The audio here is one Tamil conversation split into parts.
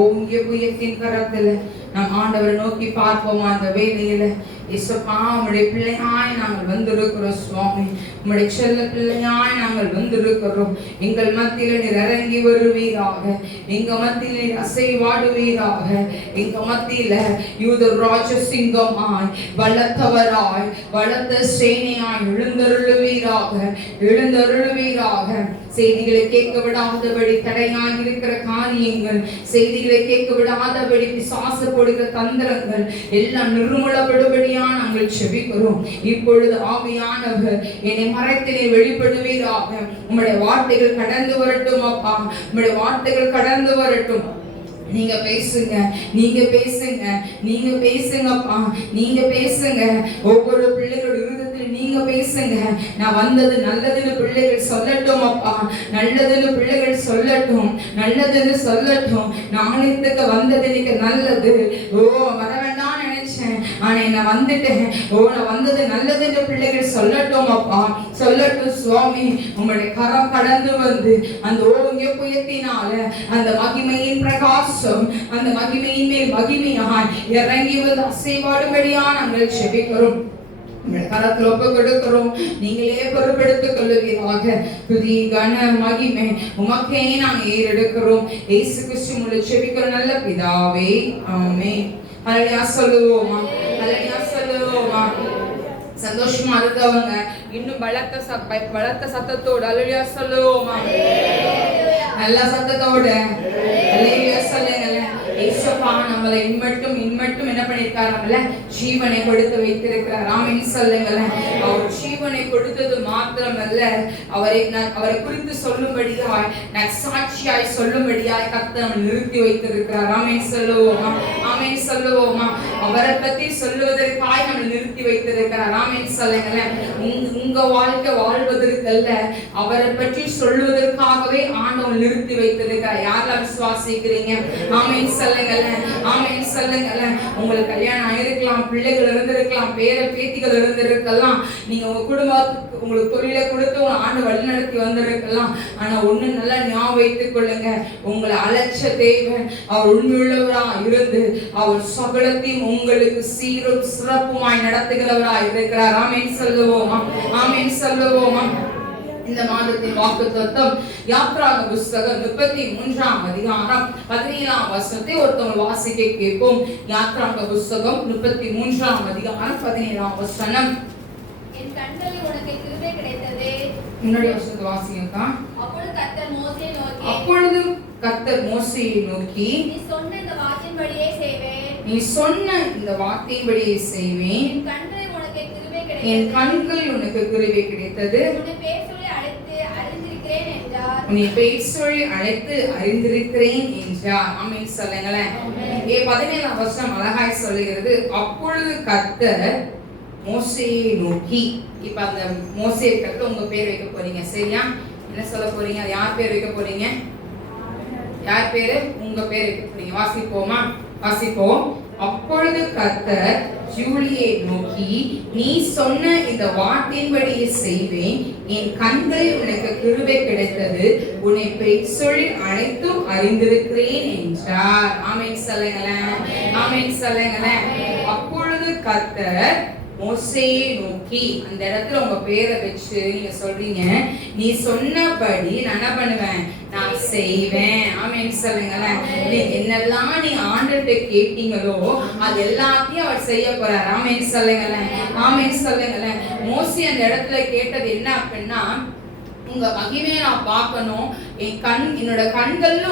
ஓங்கிய புயத்தின் கரத்துல நம் ஆண்டவரை நோக்கி பார்ப்போமா? அந்த வேலையில இயேசுப்பா, உம்முடைய பிள்ளையாய் நாங்கள் வந்திருக்கிறோம் சுவாமி. உம்முடைய செல்ல பிள்ளையாய் நாங்கள் வந்திருக்கிறோம். எங்கள் மத்தியில் நீர் இறங்கி வருவீராக. எங்க மத்தியில் நீர் அசைவாடுவீராக. எங்க மத்தியில யூத ராஜசிங்கமாய் பலத்தவராய் பலத்த சேனையாய் எழுந்தருளுவீராக. எழுந்தருளுவீராக. செய்திகளை கேட்க விடாதபடி தடையாய் இருக்கிற காரியங்கள், செய்திகளை கேட்க விடாதபடி பிசாசு கொடுக்கிற தந்திரங்கள் எல்லாம் நிர்மூலப்படும்படியா நாங்கள் செபிக்கிறோம். இப்பொழுது ஆவியானவர் என்னை மறைத்திலே வெளிப்படுவீராக. உம்முடைய வார்த்தைகள் கடந்து வரட்டும் அப்பா. உம்முடைய வார்த்தைகள் கடந்து வரட்டும். நீங்க பேசுங்க, நீங்க பேசுங்க, நீங்க பேசுங்கப்பா. நீங்க பேசுங்க. ஒவ்வொரு பிள்ளைகளோட இருதயத்தில் நீங்க பேசுங்க. நான் வந்தது நல்லதுன்னு பிள்ளைகள் சொல்லட்டும் அப்பா. நல்லதுன்னு பிள்ளைகள் சொல்லட்டும். நல்லதுன்னு சொல்லட்டும். நாளைக்கு வந்தது இன்னைக்கு நல்லது. ஓ, வர வேண்டாம் நினைச்சேன், ஆனா நான் வந்துட்டேன். ஓ, நான் வந்தது நல்லதுன்னு பிள்ளைகள் சொல்லட்டும் அப்பா. சொல்லட்டும் சுவாமி. உங்களுடைய கரம் கடந்து வந்து அந்த ஓங்கிய புயத்தினால அந்த மகிமையின் பிரகாசம், அந்த மகிமையின் மேல் மகிமையாய் இறங்கி வந்து அசைவாடும்படியா நாங்கள் செபிக்கிறோம். கரத்தில் ஒப்பு கொடுக்கிறோம். நீங்களே பொறுப்பெடுத்துக் கொள்ளுவீராக. துதி கன மகிமை உமக்கே நாங்கள் ஏறெடுக்கிறோம். இயேசு கிறிஸ்து மூலம் செபிக்கிறோம் நல்ல பிதாவே, ஆமென். ஹல்லேலூயா சொல்லுவோமா? ஹல்லேலூயா சொல்லுவோமா? சந்தோஷமா இருக்கவங்க இன்னும் பலத்த சத்தத்தோட ஹல்லேலூயா சொல்லுவோமா? நல்ல சத்தத்தோட ஹல்லேலூயா சொல்லுங்க. இயேசுப்பா நம்மளை இன்மட்டும் என்ன பண்ணிருக்காரு? நம்மள ஜீவனை கொடுத்து வைத்திருக்கிறார். ஆமென் சொல்லுங்களேன். அவர் ஜீவனை கொடுத்தது மாத்திரமல்ல, அவரை குறித்து சொல்லும்படியாய் சாட்சியாய் சொல்லும்படியாய் கர்த்தர் நம்மை நிறுத்தி வைத்திருக்கிறார். ஆமென் சொல்லுவோமா? ஆமென் சொல்லுவோமா? அவரை பத்தி சொல்லுவதற்காக நம்மை நிறுத்தி வைத்திருக்கிறார். ஆமென் சொல்லுங்களேன். உங்க வாழ்க்கை வாழ்வதற்கல்ல, அவரை பற்றி சொல்லுவதற்காகவே ஆண்டவர் நிறுத்தி வைத்திருக்கிறார். யாரெல்லாம் விசுவாசிக்கிறீங்க? ஆமென் சொல்லுங்களேன். ஆமென் சொல்லுங்களேன். உங்களுக்கு கல்யாணம் ஆயிருக்கலாம், பிள்ளைகள் இருந்திருக்கலாம், பேர பேத்திகள் இருந்திருக்கலாம், நீங்க உங்க குடும்பத்துக்கு உங்களுக்கு தொழிலை கொடுத்து உங்க ஆண்டு வழிநடத்தி வந்திருக்கலாம். ஆனா ஒண்ணு நல்லா ஞாபகம் வைத்துக் கொள்ளுங்க, உங்களை அழைச்ச தேவன் அவர் உண்மையுள்ளவரா இருந்து அவர் சகலத்தையும் உங்களுக்கு சீரும் சிறப்புமாய் நடத்துகிறவராய் இருக்கிறார். ஆமென் சொல்லுவோமா? ஆமென் சொல்லுவோமா? இந்த மாதத்தின் வாக்குத்தத்தம் யாத்ராக புஸ்தகம் 33ஆம் அதிகாரம் 17ஆம் வசனத்தை ஒருத்தவங்க வாசிக்க கேட்போம். யாத்ராக புஸ்தகம் 33ஆம் அதிகாரம் 17ஆம் வசனம். என் கண்களில் உனக்கு கிருபை கிடைத்தது. முன்னாடி வசனத்தை வாசிங்கக்கா. அப்பொழுது கர்த்தர் மோசேயை நோக்கி நீ சொன்ன இந்த வார்த்தையின்படியே செய்வேன். நீ சொன்ன இந்த வார்த்தையின்படியே செய்வேன். என் கண்களில் உனக்கு கிருபை கிடைத்தது. உன்னை பேர் சொல்லி அழைத்து அறிந்திருக்கிறேன் என்றார். ஆமென் சொல்லுங்களேன். 17ஆம் வசனம் அழகாய் சொல்லுகிறது. அப்பொழுது கர்த்தர் மோசேயை நோக்கி. இப்ப அந்த மோசேக்கு உங்க பேர் வைக்க போறீங்க, சரியா? என்ன சொல்ல போறீங்க? யார் பேர் வைக்க போறீங்க? யார் பேரு? உங்க பேர் வைக்க போறீங்க. வாசிப்போமா? வாசிப்போம். அப்பொழுது கர்த்தர் ஜூலியை நோக்கி, நீ சொன்ன இந்த வார்த்தையின்படியே செய்வேன். என் கண்களில் உனக்கு கிருபை கிடைத்தது. உன்னை பெயர் சொல்லி அனைத்தும் அறிந்திருக்கிறேன் என்றார். ஆமென் சொல்லுங்களேன். ஆமென் சொல்லுங்களேன். அப்பொழுது கர்த்தர் மோசேயை நோக்கி, அந்த இடத்துல உங்க பேரை வச்சு நீங்க சொல்றீங்க, நீ சொன்னபடி நான் என்ன பண்ணுவேன்? நான் செய்வேன். ஆமென் சொல்லுங்களேன். என்னெல்லாம் நீ ஆண்டவர்கிட்ட கேட்டீங்களோ அது எல்லாத்தையும் அவர் செய்ய போறார். ஆமென் சொல்லுங்களேன். ஆமென் சொல்லுங்களேன். மோசே அந்த இடத்துல கேட்டது என்ன அப்படின்னா, உங்க மகிமையை நான் பார்க்கணும், என்னோட கண்கள்ல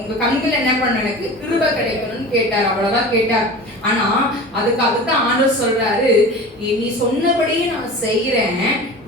உங்க கண்கள் என்ன பண்ண எனக்கு கிருபை கிடைக்கணும்னு கேட்டார். அவ்வளவுதான் கேட்டார். ஆனா அதுக்காகத்தான் ஆண்டவர் சொல்றாரு, நீ சொன்னபடியே நான் செய்யறேன்.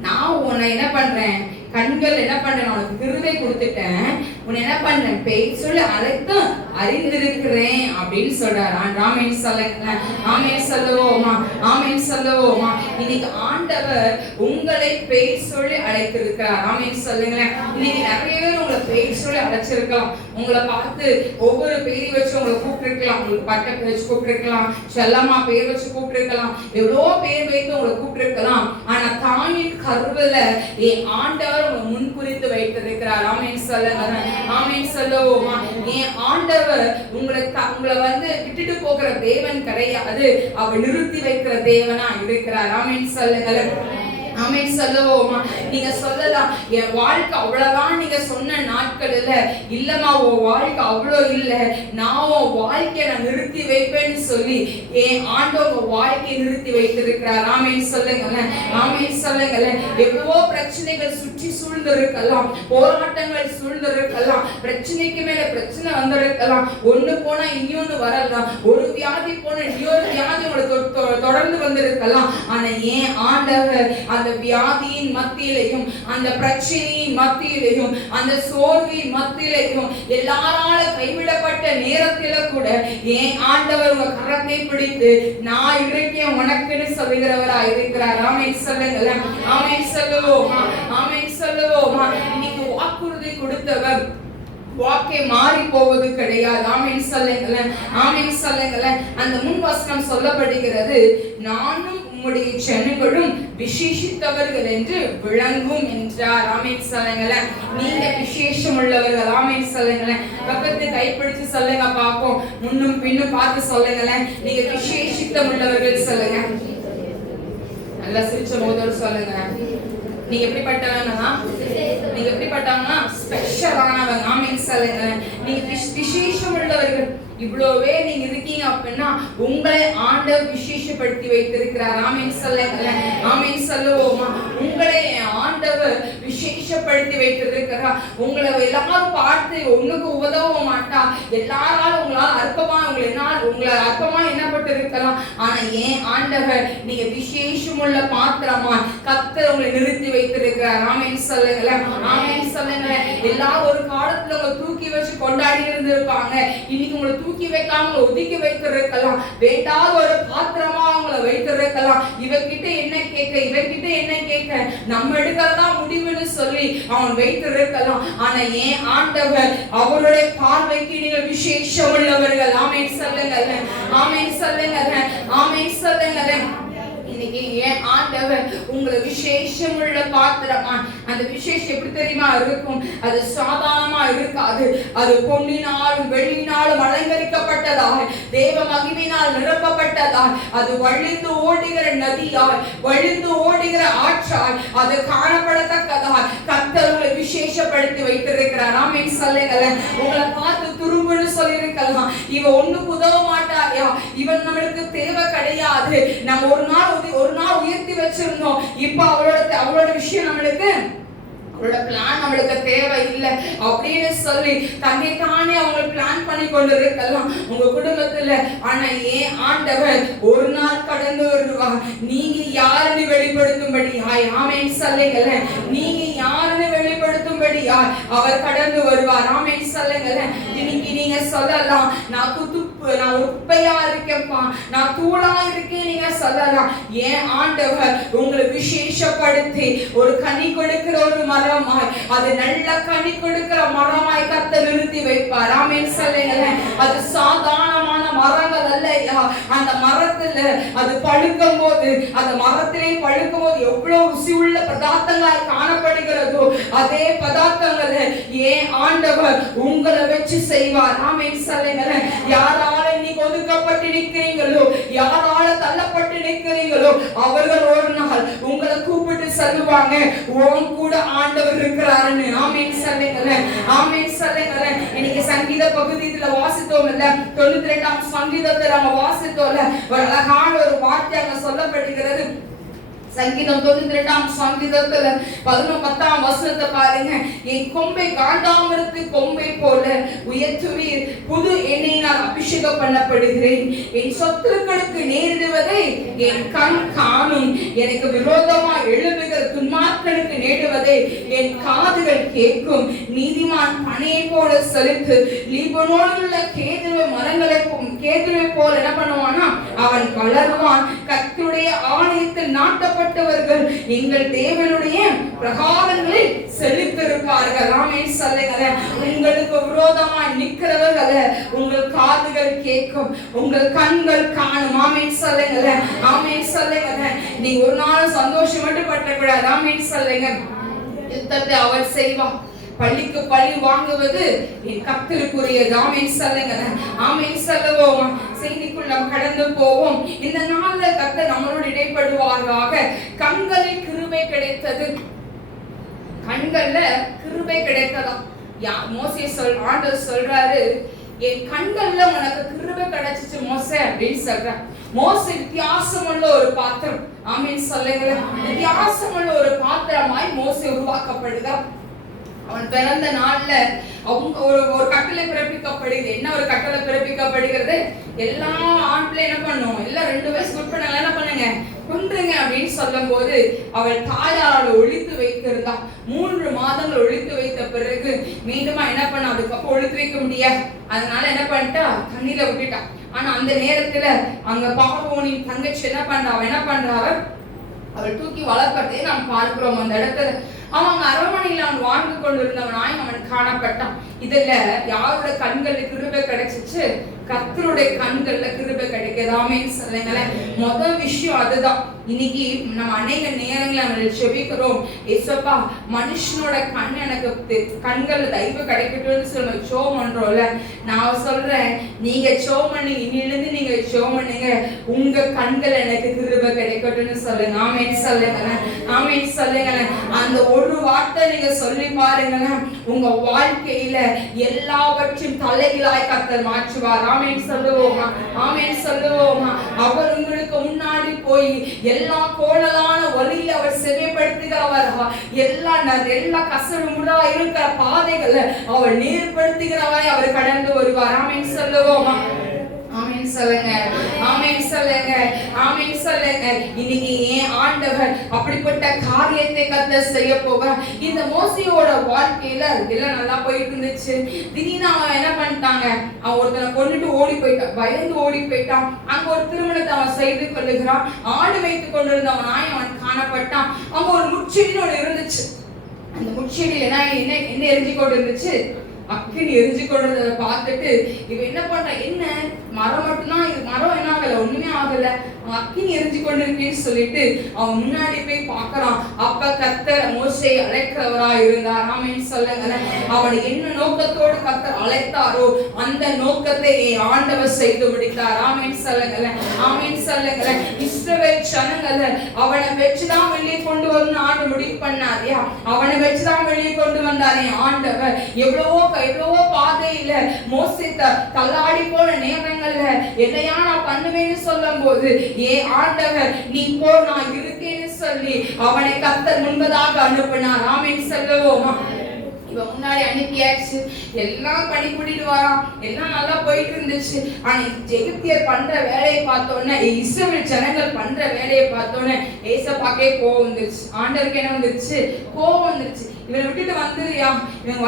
நான் உன்னை என்ன பண்றேன்? கண்கள் என்ன பண்றேன்? உனக்கு கிருபை கொடுத்துட்டேன். உன்னை என்ன பண்றேன்? பேர் சொல்லி அழைத்து அறிந்திருக்கிறேன் அப்படின்னு சொல்றாரு. ஆமென் சொல்லுங்க. ஆமென் சொல்லுவோமா? ஆமென் சொல்லுவோமா? இன்னைக்கு ஆண்டவர் உங்களை பேர் சொல்லி அழைத்திருக்கிறார். ஆமென் சொல்லுங்களேன். இன்னைக்கு நிறைய பேர் உங்களை பேர் சொல்லி அழைச்சிருக்கலாம். உங்களை பார்த்து ஒவ்வொரு பேரை வச்சு உங்களை கூப்பிட்டுருக்கலாம். உங்களுக்கு பட்ட பேர் வச்சு கூப்பிட்டுருக்கலாம், செல்லம்மா பேர் வச்சு கூப்பிட்டுருக்கலாம், எவ்வளோ பேர் வைத்து உங்களை கூப்பிட்டுருக்கலாம். ஆனா தாயின் கருவில ஆண்டவர் உங்களை முன்குறித்து வைத்திருக்கிறார். ஆமென் சொல்லுங்க. ஆமென் சொல்லுவோமா? என் ஆண்டவர் உங்களை வந்து விட்டுட்டு போகிற தேவன் கிடையாது. அவர் நிறுத்தி வைக்கிற தேவனா இருக்கிறார். ஆமென் சொல்லுங்களேன். ஆமென் சொல்லுவோமா? நீங்க சொல்லலாம், என் வாழ்க்கை அவ்வளவுதான் நீங்க சொன்ன நாட்கள் இல்லம்மா, உன் வாழ்க்கை அவ்வளோ இல்ல, நான் உன் வாழ்க்கையை நான் நிறுத்தி வைப்பேன்னு சொல்லி என் ஆண்டவர் உங்க வாழ்க்கையை நிறுத்தி வைத்திருக்கிறார். ஆமென் சொல்லுங்களேன். ஆமென் சொல்லுங்களேன். எவ்வளவோ பிரச்சனைகள் சுற்றி சூழ்ந்து இருக்கலாம், போராட்டங்கள் சூழ்ந்து இருக்கலாம், பிரச்சனைக்கு மேல பிரச்சனை வந்திருக்கலாம், ஒண்ணு போனா இன்னொன்னு வரலாம், ஒரு வியாதி போனா இன்னொரு வியாதி தொடர்ந்து வந்திருக்கலாம். ஆனா ஏன் ஆண்டவர் அந்த வியாதியின் மத்தியிலையும், அந்த பிரச்சனையின் மத்தியிலையும், அந்த சோர்வின் மத்தியிலையும், எல்லாரால கைவிடப்பட்ட நேரத்தில கூட ஏன் ஆண்டவர் உங்க கரத்தை பிடித்து நான் இருக்கேன் உனக்குன்னு சொல்லுகிறவரா இருக்கிறார். ஆமென் சொல்லுங்களேன். ஆமென் சொல்லுவோமா? ஆமென் சொல்லுவோமா? இன்னைக்கு வாக்குறுதி கொடுத்தவர் வாக்கே மாறி போவது கிடையாது. ஆமென் சொல்லுங்களேன். ஆமென் சொல்லுங்களேன். அந்த முன் வசனம் சொல்லப்படுகிறது, நானும் உம்முடைய ஜனங்களும் விசேஷித்தவர்கள் என்று விளங்கும் என்றார். ஆமென் சொல்லுங்களேன். நீங்க விசேஷம் உள்ளவர்கள். ஆமென் சொல்லுங்களேன். பக்கத்து கைப்பிடிச்சு சொல்லுங்க பாப்போம். முன்னும் பின்னும் பார்த்து சொல்லுங்களேன். நீங்க விசேஷித்தம் உள்ளவர்கள் சொல்லுங்க. நல்லா சிரிச்ச போதோடு சொல்லுங்க. நீங்க எப்படிப்பட்டவங்கன்னா, நீங்க எப்படிப்பட்டவங்கன்னா ஸ்பெஷலானவங்க. ஆமென் சொல்லுங்களேன். நீங்க விசேஷம் உள்ளவர்கள். இவ்வளவே நீங்க இருக்கீங்க அப்படின்னா உங்களை ஆண்டவர் விசேஷப்படுத்தி வைத்திருக்கிறார். ஆமென் சொல்லுங்களேன். ஆமென் சொல்லுவோமா? உங்களை ஆண்டவர் விசேஷப்படுத்தி வைத்திருக்கிறார். உங்களை எல்லாரும் பார்த்து ஒண்ணுக்கு உதவ மாட்டா, எல்லாராலும் உங்களால் அற்பமா உங்களை அற்பமா எண்ணப்பட்டு இருக்கலாம். ஆனா ஏன் ஆண்டவர் நீங்க விசேஷமுள்ள பாத்திரமா கர்த்தர் உங்களை நிறுத்தி வைத்திருக்கிறார். ஆமென் சொல்லுங்களேன். ஆமென் சொல்லுங்களேன். எல்லாரும் ஒரு காலத்துல உங்களை தூக்கி வச்சு கொண்டாடி இருந்திருப்பாங்க. இன்னைக்கு உங்களை தூக்கி வைக்காம ஒதுக்கி வைத்திருக்கலாம். வேண்டாத ஒரு பாத்திரமா அவங்களை வைத்திருக்கலாம். இவர்கிட்ட என்ன கேட்க, இவர்கிட்ட என்ன கேட்க, நம்ம எடுக்கிறதா முடிவுன்னு சொல்லி அவன் வைத்திருக்கலாம். ஆனா ஏன் ஆண்டவர் அவருடைய பார்வைக்கு நீங்கள் விசேஷம் உள்ளவர்கள். ஆமென் சொல்லுங்கள். ஆமென் சொல்லுங்கள். ஆமென் சொல்லுங்கள். இன்னைக்கு ஏன் ஆண்டவர் உங்களை விசேஷம் உள்ள பாத்திரமா, அந்த விசேஷம் எப்படி தெரியுமா இருக்கும்? அது சாதாரணமா இருக்காது. அது பொன்னினாலும் வெள்ளினாலும் அலங்கரிக்கப்பட்டதாய், தேவ மகிமையினால் நிரப்பப்பட்டதாய், அது வழிந்து ஓடுகிற நதியாய், வழிந்து ஓடுகிற ஆற்றாய், அது காணப்படத்தக்கதாய் கர்த்தர் உங்களை விசேஷப்படுத்தி வைத்திருக்கிறார். ஆமென் சொல்லுங்களேன். உங்களை பார்த்து துரும்புன்னு சொல்லியிருக்கலாம், இவன் ஒண்ணுக்கு உதவ மாட்டாயா, இவன் நம்மளுக்கு தேவை கிடையாது, நம்ம ஒரு நாள் உயர்த்தி வச்சிருந்தோம், இப்ப அவளோட விஷயம் நம்மளுக்கு, அவளோட பிளான் நம்மளுக்கு தேவை இல்லை அப்படின்னு சொல்லி தன்னை தானே அவங்க பிளான் பண்ணி கொண்டு இருக்கலாம் உங்க குடும்பத்துல. ஆனா ஏன் ஆண்டவர் ஒரு நாள் கடந்து வருவார், நீங்க யாருன்னு வெளிப்படுத்தும்படியாய். ஆமென் சொல்லுங்களேன். நீங்க யாருன்னு வெளிப்படுத்தும்படியாய் அவர் கடந்து வருவார். ஆமென் சொல்லுங்களேன். இன்னைக்கு நீங்க சொல்லலாம், நான் ஒரு குப்பையா இருக்கேன்ப்பா, நான் தூளா இருக்கேன், நீங்க சொல்லலாம். ஏன் ஆண்டவர் உங்களை விசேஷப்படுத்தி ஒரு கனி கொடுக்கிற ஒரு மரமாய், அது நல்ல கனி கொடுக்கிற மரமாய் கர்த்தர் நிறுத்தி வைப்பார். ஆமென் சொல்லுங்களேன். அது சாதாரணமான மரங்கள் அல்லையா, அந்த மரத்துல அது பழுக்கும் போது, அந்த மரத்திலே பழுக்கும் போது எவ்வளவு ருசி உள்ள பதார்த்தங்களாய் காணப்படுகிறதோ அதே பதார்த்தங்களை ஏன் ஆண்டவர் உங்களை வச்சு செய்வார். ஆமென் சொல்லுங்களேன். யாரால இன்னைக்கு ஒதுக்கப்பட்டு நிற்கிறீங்களோ, யாரால தள்ளப்பட்டு நிற்கிறீங்களோ, அவர்கள் ஒரு நாள் உங்களை கூப்பிட்டு சொல்லுவாங்க, உன் கூட ஆண்டவர் இருக்கிறாருன்னு. ஆமென் சொல்லுங்களேன். ஆமென் சொல்லுங்களேன். இன்னைக்கு சங்கீத பகுதியில வாசித்தோம் இல்ல, 92ஆம் சங்கீதத்தை நம்ம வாசித்தோம்ல, ஒரு அழகான ஒரு வார்த்தை அங்க சொல்லப்படுகிறது. சங்கீதம் 92ஆம் சங்கீதத்துல 10ஆம் வசனத்தை பாருங்க. என் கொம்பை காண்டாமிருத்து கொம்பை போல உயர்த்துவீர், புது எண்ணெயினால் அபிஷேகம் பண்ணப்படுகிறேன். என் சத்துருக்களுக்கு நேரிடுவதை என் கண் காணும், எனக்கு விரோதமா எழுதுகிற துன்மார்க்கனுக்கு நேடுவதை என் காதுகள் கேட்கும். நீதிமான் பனையை போல செலுத்து, லீபனோனில் உள்ள கேதுரு மரங்களை போல என்ன பண்ணுவானா அவன் வளருவான். கர்த்தருடைய ஆலயத்தில் நாட்டப்பட்டவர்கள் எங்கள் தேவனுடைய பிரகாரங்களில் செழித்திருப்பார்கள். ஆமென் சொல்லுங்களேன். உங்களுக்கு விரோதமாய் நிற்கிறவர்களை உங்கள் காதுகள் கேட்கும், உங்கள் கண்கள் காணும். ஆமென் சொல்லுங்களேன். ஆமென் சொல்லுங்களேன். நீங்க ஒரு நாள் சந்தோஷம் மட்டும் பற்றக்கூடாது. ஆமென் சொல்லுங்க. யுத்தத்தை அவர் செய்வார், பழிக்கு பழி வாங்குவது என் கர்த்தருக்குரியது. ஆமென் சொல்லுங்க. ஆமென் சொல்லுவோம். செய்திக்குள் நாம் கடந்து போவோம். இந்த நாள்ல கர்த்தர் நம்மளோடு இடைப்படுவாராக. கண்களில் கிருபை கிடைத்தது. கண்கள்ல கிருபை கிடைத்ததாம். மோசே ஆண்டவர் சொல்றாரு, என் கண்கள்ல உனக்கு கிருபை கிடைச்சிச்சு மோசே அப்படின்னு சொல்றார். மோசே வித்தியாசமுள்ள ஒரு பாத்திரம். ஆமென் சொல்லுங்க. வித்தியாசமுள்ள ஒரு பாத்திரமாய் மோசே உருவாக்கப்படுகிறார். அவன் பிறந்த நாள்ல அவங்க ஒரு கட்டளை பிறப்பிக்கப்படுகிறது. என்ன ஒரு கட்டளை பிறப்பிக்கப்படுகிறது? எல்லா ஆண்களை என்ன பண்ணும், எல்லாம் 2 வயசு உட்பட என்ன பண்ணுங்க, கொன்றுங்க அப்படின்னு சொல்லும் போது அவள் தாயாரால் ஒழித்து வைத்திருந்தான். 3 மாதங்கள் ஒழித்து வைத்த பிறகு மீண்டுமா என்ன பண்ண, அதுக்கப்புறம் ஒழித்து வைக்க முடியாது. அதனால என்ன பண்ணிட்டா, தண்ணியில விட்டுட்டா. ஆனா அந்த நேரத்துல அங்க பார்வோனின் தங்கச்சி என்ன பண்றா, அவன் என்ன பண்றா, அவள் தூக்கி வளர்ப்பதை நாம் பார்க்கிறோம். அந்த இடத்துல அவன் அரண்மனையில் அவன் வாழ்ந்து கொண்டிருந்தவனாய் அவன் காணப்பட்டான். இதுல யாரோட கண்களுக்கு கிருபை கிடைச்சிச்சு? கர்த்தருடைய கண்கள்ல கிருபை கிடைக்குது. ஆமென் சொல்லுங்களேன். முதல் விஷயம் அதுதான். இன்னைக்கு நம்ம அநேக நேரங்களை நம்ம செபிக்கிறோம், ஏசப்பா மனுஷனோட கண் எனக்கு கண்கள் தயவு கிடைக்கட்டும்னு சொல்ல சோம் பண்றோம்ல. நான் சொல்றேன், நீங்க சோம் பண்ணி இன்னிலிருந்து நீங்க சோம் பண்ணுங்க, உங்க கண்கள் எனக்கு கிருபை கிடைக்கட்டும்னு சொல்லுங்க. ஆமென் சொல்லுங்களேன். ஆமென் சொல்லுங்களேன். அந்த ஒரு வார்த்தை நீங்க சொல்லி பாருங்களேன், உங்க வாழ்க்கையில எல்லாவற்றையும் தலைகளாய் கர்த்தர் மாற்றுவார். ஆமென் சொல்லுவோமா? ஆமென் சொல்லுவோமா? அவர் உங்களுக்கு முன்னாடி போய் எல்லா கோணலான வழியில அவர் செவிப்படுத்துகிறவர். எல்லா கசடு முடா இருக்கிற பாதைகளை அவர் நேர்படுத்துகிறவரை அவர் கடந்து வருவார். ஆமென் சொல்லுவோமா? ஆமென் சொல்லுங்க. ஆமென் சொல்லுங்க. ஆமென் சொல்லுங்க. இன்னைக்கு ஏன் ஆண்டவர் அப்படிப்பட்ட காரியத்தை கர்த்தர் செய்ய போகிறார். இந்த மோசேயோட வாழ்க்கையில எல்லாம் நல்லா போயிட்டு இருந்துச்சு. திடீர்னு அவன் என்ன பண்ணிட்டாங்க, அவன் ஒருத்தனை கொண்டுட்டு ஓடி போயிட்டான், பயந்து ஓடி போயிட்டான். அங்க ஒரு திருமணத்தை அவன் செய்து கொள்ளுகிறான். ஆடு வைத்துக் கொண்டிருந்தவனாய் அவன் காணப்பட்டான். அங்க ஒரு முட்செடி ஒன்று இருந்துச்சு. அந்த முட்செடியில என்ன எரிஞ்சு கொண்டு இருந்துச்சு, அக்கினி எரிஞ்சு கொண்டதை பார்த்துட்டு இவன் என்ன பண்ற, என்ன மரம் மட்டும்தான், இது மரம் என்ன ஆகல, ஒண்ணுமே ஆகல, அவன் அக்கினி எரிஞ்சு கொண்டிருக்கேன்னு சொல்லிட்டு அவன் முன்னாடி போய் பார்க்கறான். அப்ப கர்த்தர் மோசேயை அழைக்கிறவரா இருந்தார். ஆமென் சொல்லுங்க. அவனை என்ன நோக்கத்தோடு கர்த்தர் அழைத்தாரோ அந்த நோக்கத்தை ஆண்டவர் செய்து முடித்தார். ஆமென் சொல்லுங்க. ஆமென் சொல்லுங்க. இஸ்ரவேல் ஜனங்களை அவனை வச்சுதான் வெளியே கொண்டு வரணும் ஆண்டு முடிவு பண்ணாரியா, அவனை வச்சுதான் வெளியே கொண்டு வந்தாரே ஆண்டவர். எவ்வளவோ பாதையில மோசே தள்ளாடி போன நேரங்கள்ல என்னையா நான் பண்ணுவேன்னு சொல்லும் போது ஆண்டவர் நீ போ நான் இருக்கேன்னு சொல்லி அவனை கர்த்தர் முன்பதாக அனுப்பினார். ஆமென் சொல்லுவோமா? இவன் முன்னாடி அனுப்பியாச்சு, எல்லாம் பண்ணி கூட்டிட்டு வரான், எல்லாம் நல்லா போயிட்டு இருந்துச்சு. ஆனா எகிப்தியர் பண்ற வேலையை பார்த்தோன்னே, இஸ்ரவேல் ஜனங்கள் பண்ற வேலையை பார்த்தோன்னே ஏசப்பாக்கே கோவம் வந்துருச்சு. ஆண்டவருக்கு என்ன வந்துருச்சு? கோவம் வந்துருச்சு. இவனை விட்டுட்டு வந்துருயா, இவன்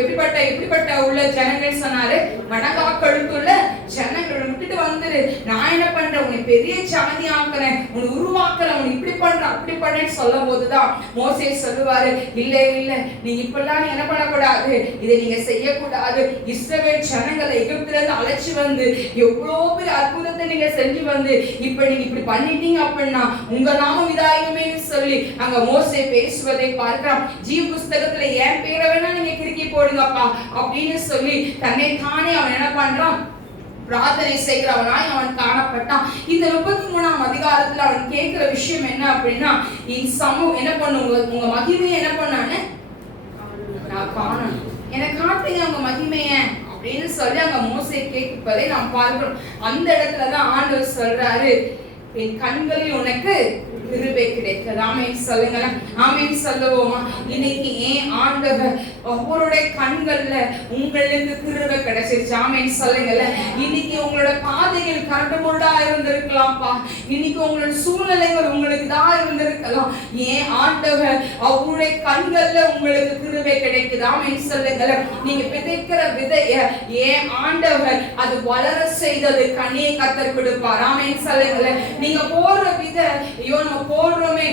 எப்படிப்பட்ட உள்ள ஜனங்கள் சொன்னாரு, வணங்கா கழுத்துள்ள ஜனங்களை விட்டுட்டு வந்துரு, நான் என்ன பண்றேன், உன்னை பெரிய ஜாதி ஆக்குறேன், உன்னை உருவாக்குறேன், உன்னை இப்படி பண்ற அப்படி பண்றேன்னு சொல்லும் போதுதான் மோசே சொல்லுவாரு, இல்ல நீ இப்பெல்லாம் என்ன பண்ணக்கூடாது, இதை நீங்க செய்யக்கூடாது. இஸ்ரவேல் ஜனங்களை எகிப்துல இருந்து அழைச்சு வந்து எவ்வளவு பெரிய அற்புதத்தை நீங்க செஞ்சு வந்து இப்ப நீங்க இப்படி பண்ணிட்டீங்க அப்படின்னா உங்க நாமம் இதாயுமே சொல்லி அங்க மோசே பேசுவதை பார்க்கலாம். ஜீவ புஸ்தகத்துல என் பேரை வேணா நீங்க கிறுக்கி போடுங்கப்பா அப்படின்னு சொல்லி தன்னை தானே அவன் என்ன பண்றான், பிரார்த்தனை செய்கிறவனாய் அவன் காணப்பட்டான். இந்த 33ஆம் அதிகாரத்துல அவன் கேட்கிற விஷயம் என்ன அப்படின்னா, சமூகம் என்ன பண்ணுங்க, உங்க மகிமையை என்ன பண்ணான்னு நான் காணணும், எனக்கு காட்டுங்க உங்க மகிமைய அப்படின்னு சொல்லி அங்க மோசே கேட்பதை நாம் பார்க்கிறோம். அந்த இடத்துலதான் ஆண்டவர் சொல்றாரு, என் கண்களில் உனக்கு கிருபை கிடைத்தது. ஆமென் சொல்லுங்க. ஆமென் சொல்லுவோமா? இன்னைக்கு ஏன் ஆண்டவர் ஒவ்வொருடைய கண்கள்ல உங்களுக்கு கிருபை கிடைச்சிருச்சு. ஆமென் சொல்லுங்க. இன்னைக்கு உங்களோட பாதைகள் கரடுமுரடா இருந்திருக்கலாம்ப்பா, இன்னைக்கு உங்களோட சூழ்நிலைகள் உங்களுக்கு தான் இருந்திருக்கலாம். ஏன் ஆண்டவர் அவருடைய கண்கள்ல உங்களுக்கு கிருபை கிடைக்குது. ஆமென் சொல்லுங்க. நீங்க விதைக்கிற விதைய ஏன் ஆண்டவர் அது வளர செய்தது கனியை கர்த்தர் கொடுப்பார். ஆமென் சொல்லுங்க. நீங்க போடுற விதை, ஐயோ நம்ம போடுறோமே